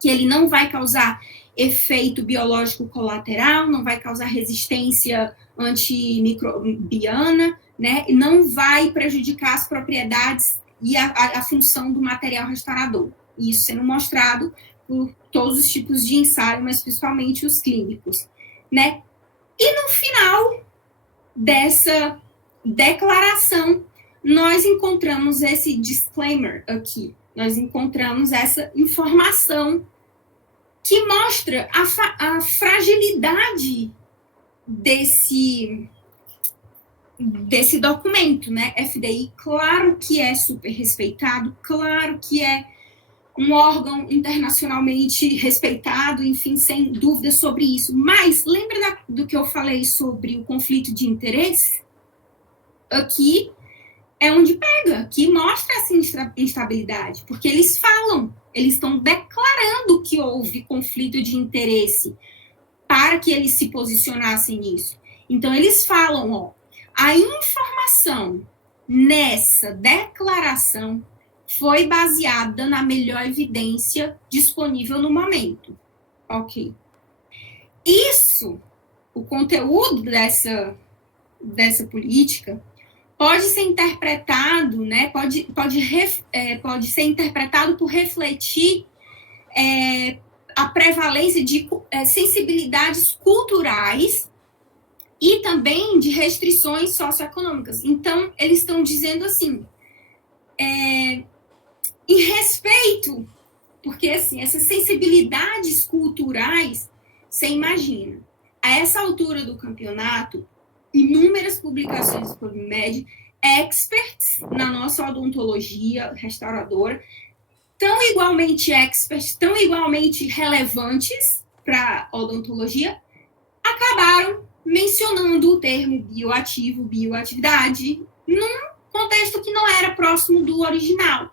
que ele não vai causar efeito biológico colateral, não vai causar resistência antimicrobiana, né? Não vai prejudicar as propriedades e a função do material restaurador. Isso sendo mostrado por todos os tipos de ensaio, mas principalmente os clínicos, né? E no final dessa declaração, nós encontramos esse disclaimer aqui. Nós encontramos essa informação que mostra a fragilidade desse documento, né? FDI, claro que é super respeitado, claro que é um órgão internacionalmente respeitado, enfim, sem dúvida sobre isso. Mas lembra do que eu falei sobre o conflito de interesse? Aqui é onde pega, que mostra essa instabilidade, porque eles falam, eles estão declarando que houve conflito de interesse para que eles se posicionassem nisso. Então, eles falam, ó, a informação nessa declaração foi baseada na melhor evidência disponível no momento. Ok. Isso, o conteúdo dessa política pode ser interpretado, né? Pode ser interpretado por refletir a prevalência de sensibilidades culturais e também de restrições socioeconômicas. Então, eles estão dizendo assim, em respeito, porque assim, essas sensibilidades culturais, você imagina, a essa altura do campeonato, inúmeras publicações do PubMed, experts na nossa odontologia restauradora, tão igualmente experts, tão igualmente relevantes para a odontologia, acabaram mencionando o termo bioativo, bioatividade, num contexto que não era próximo do original.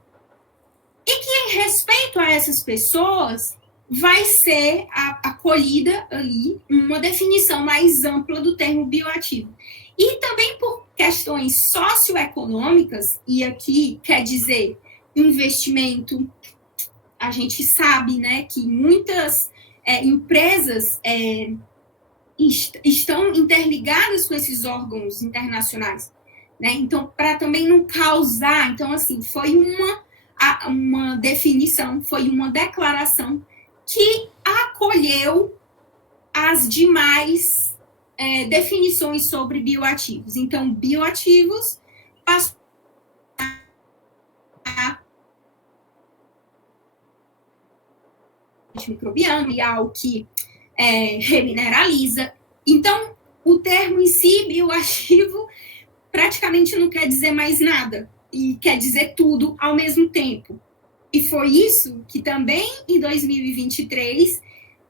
E que, em respeito a essas pessoas, vai ser acolhida ali uma definição mais ampla do termo bioativo. E também por questões socioeconômicas, e aqui quer dizer investimento, a gente sabe, né, que muitas empresas estão interligadas com esses órgãos internacionais, né? Então, para também não causar, então, assim, foi uma definição, foi uma declaração que acolheu as demais definições sobre bioativos. Então, bioativos passou a microbiano e algo que remineraliza. Então, o termo em si, bioativo, praticamente não quer dizer mais nada. E quer dizer tudo ao mesmo tempo. E foi isso que também, em 2023,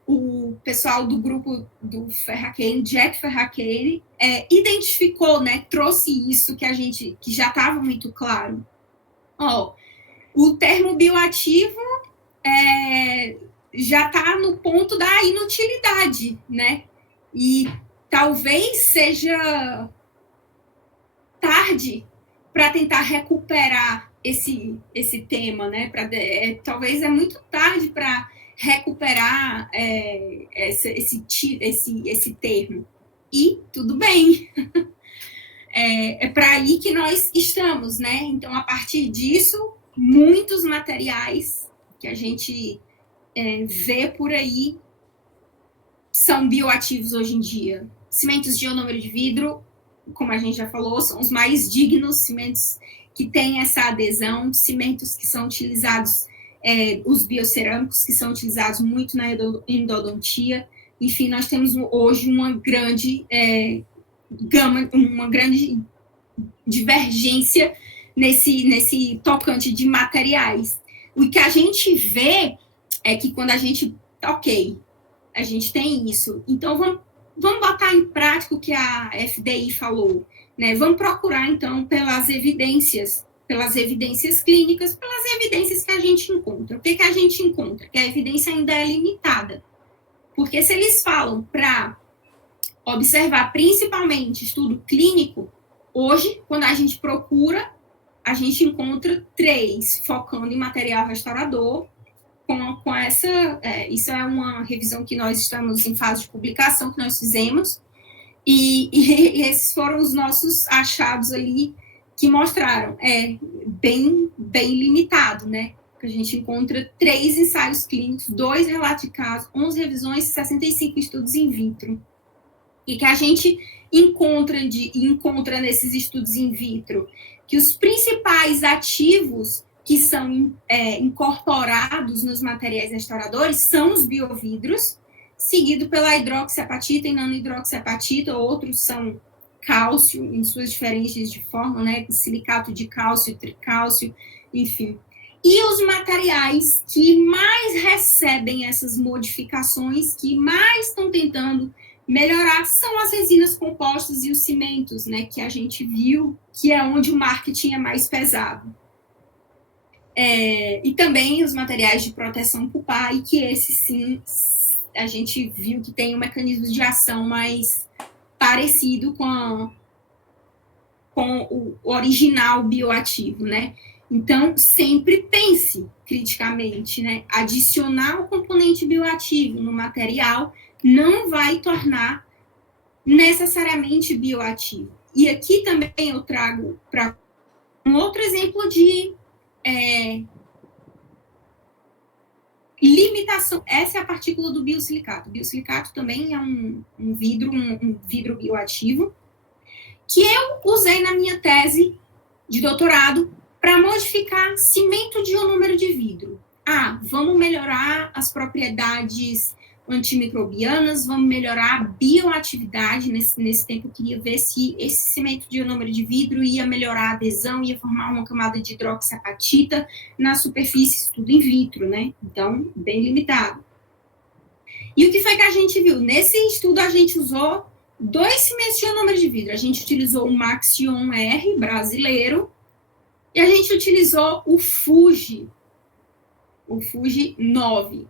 o pessoal do grupo do Ferracene, Jack Ferracene, identificou, né, trouxe isso que já estava muito claro. O termo bioativo já está no ponto da inutilidade, né? E talvez seja tarde para tentar recuperar esse tema, né? Talvez é muito tarde para recuperar esse termo. E tudo bem. É para aí que nós estamos, né? Então, a partir disso, muitos materiais que a gente vê por aí são bioativos hoje em dia. Cimentos de ionômero de vidro, como a gente já falou, são os mais dignos, cimentos que têm essa adesão, cimentos que são utilizados, os biocerâmicos, que são utilizados muito na endodontia. Enfim, nós temos hoje uma grande gama, uma grande divergência nesse tocante de materiais. O que a gente vê é que quando a gente, a gente tem isso, então vamos botar em prática o que a FDI falou, né? Vamos procurar, então, pelas evidências clínicas, pelas evidências que a gente encontra. O que a gente encontra? Que a evidência ainda é limitada. Porque se eles falam para observar principalmente estudo clínico, hoje, quando a gente procura, a gente encontra 3, focando em material restaurador, com essa... isso é uma revisão que nós estamos em fase de publicação, que nós fizemos, e esses foram os nossos achados ali, que mostraram, bem limitado, né? A gente encontra 3 ensaios clínicos, 2 relatos de casos, 11 revisões e 65 estudos in vitro. E que a gente encontra nesses estudos in vitro que os principais ativos que são incorporados nos materiais restauradores são os biovidros, seguido pela hidroxiapatita e nanohidroxiapatita, outros são cálcio, em suas diferentes de forma, né, silicato de cálcio, tricálcio, enfim. E os materiais que mais recebem essas modificações, que mais estão tentando melhorar, são as resinas compostas e os cimentos, né, que a gente viu que é onde o marketing é mais pesado. E também os materiais de proteção pulpar, e que esse sim, a gente viu que tem um mecanismo de ação mais parecido com o original bioativo, né? Então, sempre pense criticamente, né? Adicionar o componente bioativo no material não vai tornar necessariamente bioativo. E aqui também eu trago para um outro exemplo de limitação. Essa é a partícula do biosilicato. O biosilicato também é um vidro bioativo, que eu usei na minha tese de doutorado para modificar cimento de ionômero de vidro. Vamos melhorar as propriedades antimicrobianas, vamos melhorar a bioatividade. Nesse tempo eu queria ver se esse cimento de ionômero de vidro ia melhorar a adesão, ia formar uma camada de hidroxiapatita na superfície, tudo in vitro, né? Então, bem limitado. E o que foi que a gente viu? Nesse estudo a gente usou 2 cimentos de ionômero de vidro. A gente utilizou o Maxion R brasileiro e a gente utilizou o Fuji 9.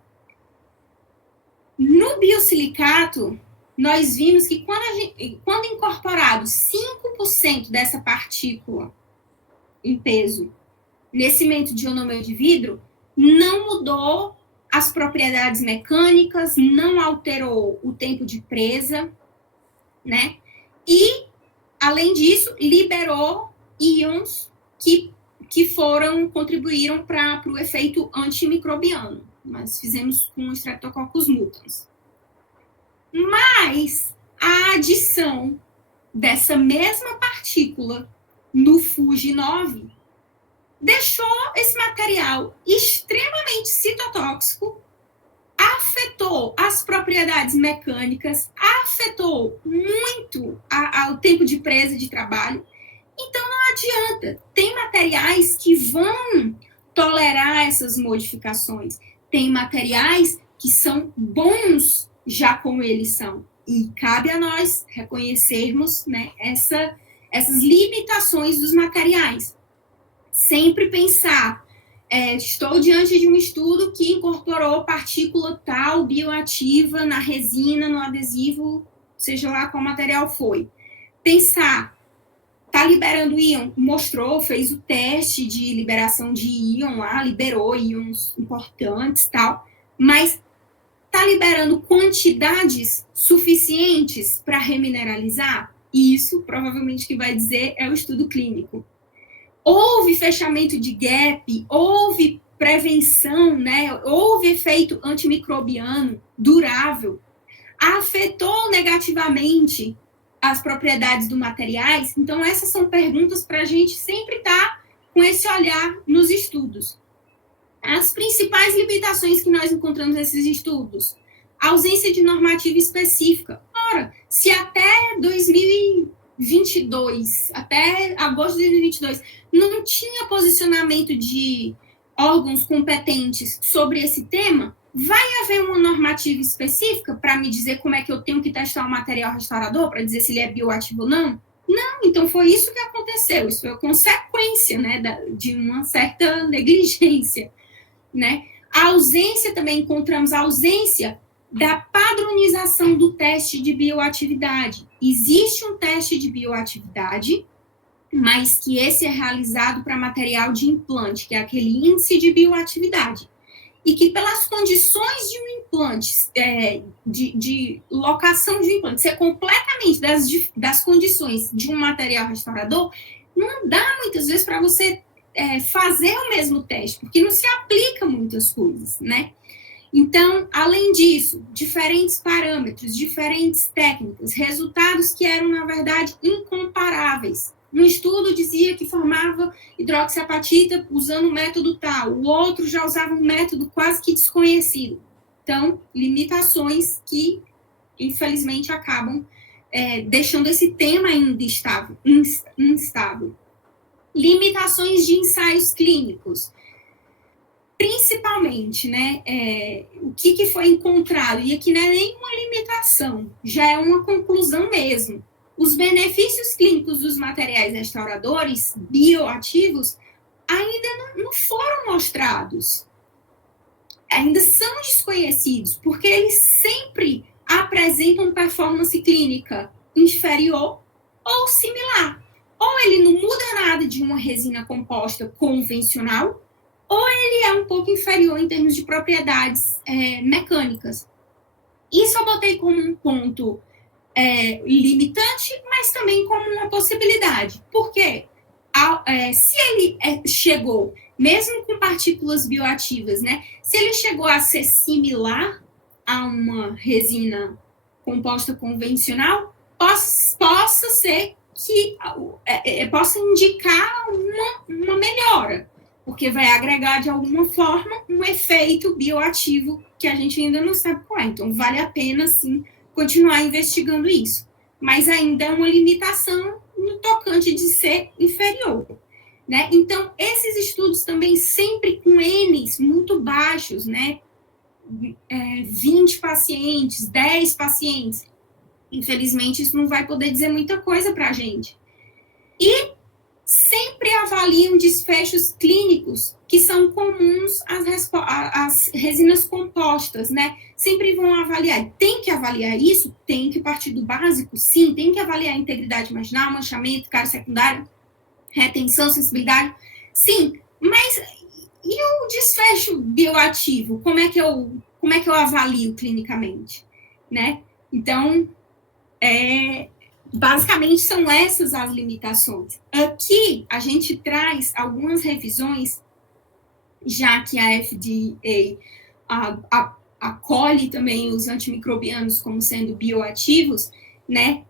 No biosilicato, nós vimos que quando incorporado 5% dessa partícula em peso nesse cimento de ionômero de vidro, não mudou as propriedades mecânicas, não alterou o tempo de presa, né? E, além disso, liberou íons que contribuíram para o efeito antimicrobiano. Nós fizemos com o Streptococcus mutans. Mas a adição dessa mesma partícula no Fuji 9 deixou esse material extremamente citotóxico, afetou as propriedades mecânicas, afetou muito o tempo de presa de trabalho. Então, não adianta. Tem materiais que vão tolerar essas modificações. Tem materiais que são bons já como eles são. E cabe a nós reconhecermos, né, essas limitações dos materiais. Sempre pensar, estou diante de um estudo que incorporou partícula tal bioativa na resina, no adesivo, seja lá qual material foi. Pensar, tá liberando íon, mostrou, fez o teste de liberação de íon lá, liberou íons importantes e tal, mas tá liberando quantidades suficientes para remineralizar? Isso, provavelmente, que vai dizer é o estudo clínico. Houve fechamento de gap, houve prevenção, né? Houve efeito antimicrobiano durável, afetou negativamente as propriedades do materiais? Então, essas são perguntas para a gente sempre estar com esse olhar nos estudos. As principais limitações que nós encontramos nesses estudos: a ausência de normativa específica. Ora, se até 2022, até agosto de 2022, não tinha posicionamento de órgãos competentes sobre esse tema, vai haver uma normativa específica para me dizer como é que eu tenho que testar o material restaurador, para dizer se ele é bioativo ou não? Não, então foi isso que aconteceu, isso foi a consequência, né, de uma certa negligência, né? A ausência, também encontramos a ausência da padronização do teste de bioatividade. Existe um teste de bioatividade, mas que esse é realizado para material de implante, que é aquele índice de bioatividade. E que pelas condições de um implante, de locação de um implante, ser completamente das condições de um material restaurador, não dá muitas vezes para você fazer o mesmo teste, porque não se aplica muitas coisas, né? Então, além disso, diferentes parâmetros, diferentes técnicas, resultados que eram, na verdade, incomparáveis. Um estudo dizia que formava hidroxiapatita usando o método tal, o outro já usava um método quase que desconhecido. Então, limitações que, infelizmente, acabam deixando esse tema ainda instável. Limitações de ensaios clínicos. Principalmente, né, o que foi encontrado, e aqui não é nenhuma limitação, já é uma conclusão mesmo. Os benefícios clínicos dos materiais restauradores bioativos ainda não foram mostrados, ainda são desconhecidos, porque eles sempre apresentam performance clínica inferior ou similar. Ou ele não muda nada de uma resina composta convencional, ou ele é um pouco inferior em termos de propriedades mecânicas. Isso eu botei como um ponto limitante, mas também como uma possibilidade. Por quê? Se ele chegou, mesmo com partículas bioativas, né? Se ele chegou a ser similar a uma resina composta convencional, possa ser que possa indicar uma melhora, porque vai agregar de alguma forma um efeito bioativo que a gente ainda não sabe qual é. Então, vale a pena, sim, continuar investigando isso. Mas ainda é uma limitação no tocante de ser inferior, né? Então, esses estudos também sempre com N's muito baixos, né? 20 pacientes, 10 pacientes. Infelizmente, isso não vai poder dizer muita coisa para a gente. E sempre avaliam desfechos clínicos que são comuns às resinas compostas, né? Sempre vão avaliar. Tem que avaliar isso? Tem que partir do básico? Sim. Tem que avaliar a integridade marginal, manchamento, cárie secundário, retenção, sensibilidade? Sim. Mas e o desfecho bioativo? Como é que eu avalio clinicamente, né? Então, basicamente são essas as limitações. Aqui a gente traz algumas revisões, já que a FDA acolhe também os antimicrobianos como sendo bioativos, né?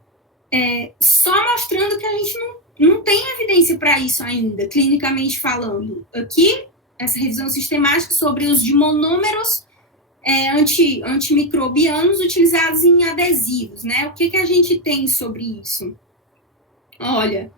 Só mostrando que a gente não tem evidência para isso ainda, clinicamente falando. Aqui, essa revisão sistemática sobre os de monômeros antimicrobianos utilizados em adesivos, né? O que a gente tem sobre isso? Olha,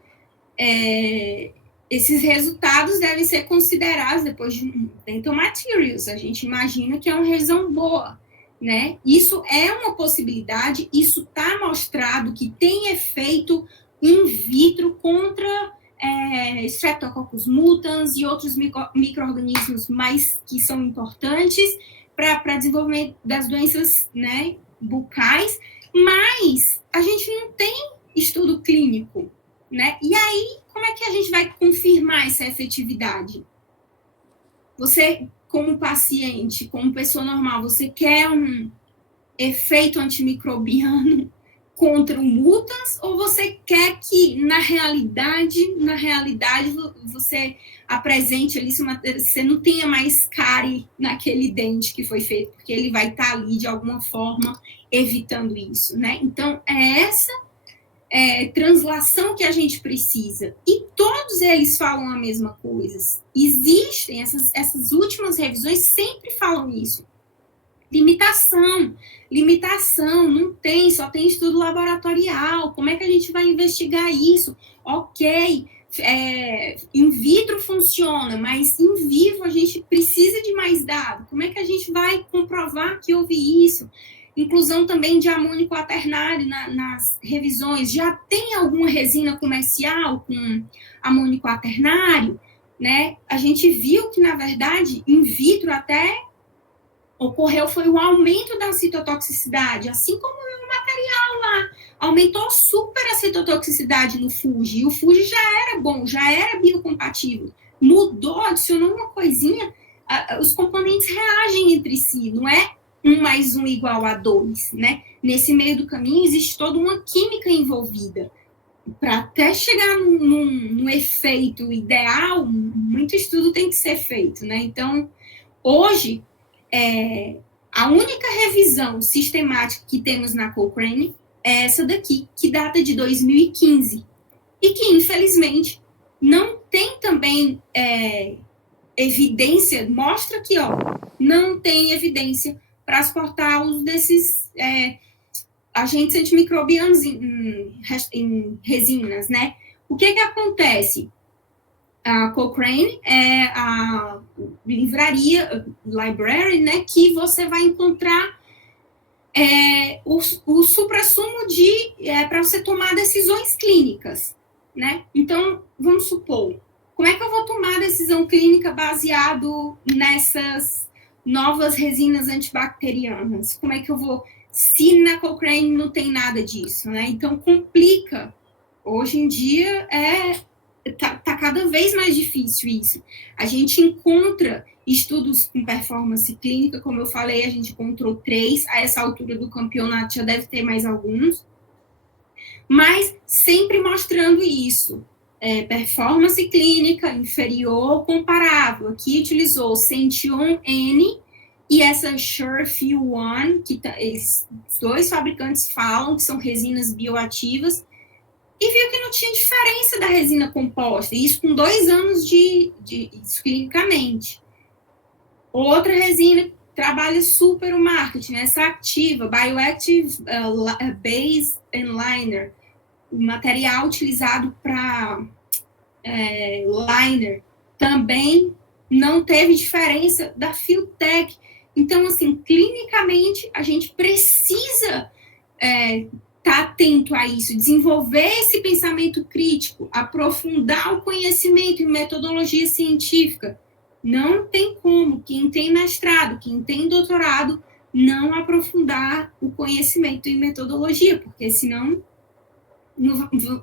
esses resultados devem ser considerados depois de um dental materials. A gente imagina que é uma revisão boa, né? Isso é uma possibilidade, isso está mostrado que tem efeito in vitro contra Streptococcus mutans e outros micro-organismos mais que são importantes para desenvolvimento das doenças, né, bucais, mas a gente não tem estudo clínico, né? E aí, como é que a gente vai confirmar essa efetividade? Você, como paciente, como pessoa normal, você quer um efeito antimicrobiano contra o mutans, ou você quer que, na realidade, você apresente ali, você não tenha mais cárie naquele dente que foi feito, porque ele vai estar ali, de alguma forma, evitando isso, né? Então, é essa translação que a gente precisa. E todos eles falam a mesma coisa. Existem, essas últimas revisões sempre falam isso. Limitação, não tem, só tem estudo laboratorial. Como é que a gente vai investigar isso? Ok, in vitro funciona, mas em vivo a gente precisa de mais dados. Como é que a gente vai comprovar que houve isso? Inclusão também de amônio quaternário nas revisões. Já tem alguma resina comercial com amônio quaternário? Né? A gente viu que, na verdade, in vitro até ocorreu foi o aumento da citotoxicidade, assim como o material lá. Aumentou super a citotoxicidade no Fuji. E o Fuji já era bom, já era biocompatível. Mudou, adicionou uma coisinha, os componentes reagem entre si, não é 1 mais 1 igual a 2, né? Nesse meio do caminho existe toda uma química envolvida. Para até chegar num efeito ideal, muito estudo tem que ser feito, né? Então, hoje, a única revisão sistemática que temos na Cochrane é essa daqui, que data de 2015, e que, infelizmente, não tem também evidência, mostra aqui, ó, não tem evidência para suportar o uso desses agentes antimicrobianos em resinas, né? O que acontece? A Cochrane é a livraria, library, né, que você vai encontrar o suprassumo para você tomar decisões clínicas, né? Então, vamos supor, como é que eu vou tomar a decisão clínica baseado nessas novas resinas antibacterianas? Como é que eu vou, se na Cochrane não tem nada disso, né? Então, complica. Hoje em dia, tá cada vez mais difícil isso. A gente encontra estudos com performance clínica, como eu falei, a gente encontrou 3, a essa altura do campeonato já deve ter mais alguns, mas sempre mostrando isso. Performance clínica inferior ou comparável. Aqui utilizou Cention N e essa Surefil One, que os 2 fabricantes falam que são resinas bioativas, e viu que não tinha diferença da resina composta, e isso com 2 anos de isso clinicamente. Outra resina trabalha super o marketing, essa Activa, Bioactive Base and Liner, o material utilizado para liner, também não teve diferença da Filtech. Então, assim, clinicamente, a gente precisa estar atento a isso, desenvolver esse pensamento crítico, aprofundar o conhecimento em metodologia científica. Não tem como quem tem mestrado, quem tem doutorado, não aprofundar o conhecimento em metodologia, porque senão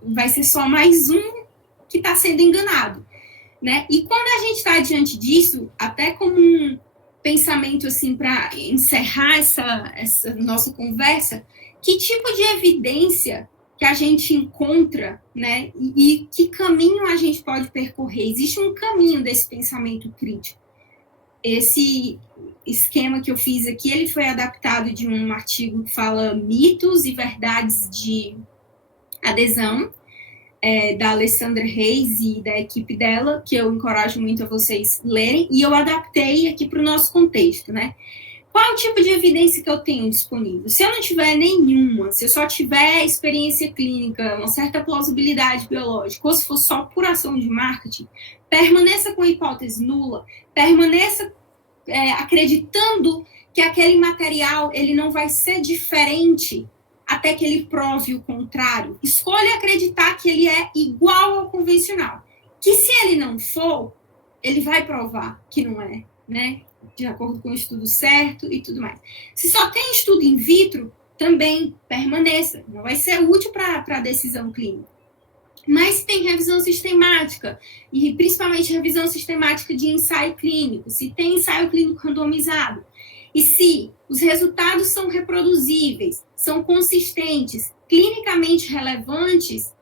vai ser só mais um que está sendo enganado, né? E quando a gente está diante disso, até como um pensamento assim para encerrar essa nossa conversa, que tipo de evidência que a gente encontra, né? E que caminho a gente pode percorrer? Existe um caminho desse pensamento crítico. Esse esquema que eu fiz aqui, ele foi adaptado de um artigo que fala mitos e verdades de adesão, da Alessandra Reis e da equipe dela, que eu encorajo muito a vocês lerem, e eu adaptei aqui para o nosso contexto, né? Qual é o tipo de evidência que eu tenho disponível? Se eu não tiver nenhuma, se eu só tiver experiência clínica, uma certa plausibilidade biológica, ou se for só por ação de marketing, permaneça com a hipótese nula, permaneça acreditando que aquele material ele não vai ser diferente até que ele prove o contrário. Escolha acreditar que ele é igual ao convencional. Que se ele não for, ele vai provar que não é, né? De acordo com o estudo certo e tudo mais. Se só tem estudo in vitro, também permaneça. Não vai ser útil para a decisão clínica. Mas tem revisão sistemática, e principalmente revisão sistemática de ensaio clínico, se tem ensaio clínico randomizado, e se os resultados são reproduzíveis, são consistentes, clinicamente relevantes,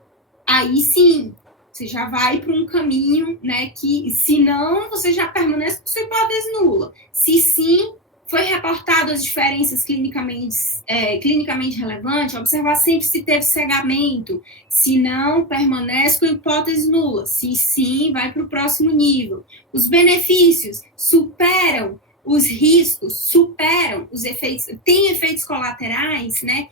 aí sim, você já vai para um caminho, né, que se não, você já permanece com sua hipótese nula. Se sim, foi reportado as diferenças clinicamente relevantes, observar sempre se teve cegamento, se não, permanece com hipótese nula, se sim, vai para o próximo nível. Os benefícios superam os riscos, superam os efeitos, tem efeitos colaterais, né?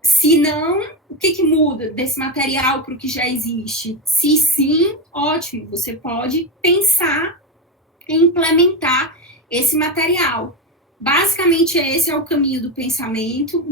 Se não, o que muda desse material para o que já existe? Se sim, ótimo, você pode pensar em implementar esse material. Basicamente, esse é o caminho do pensamento.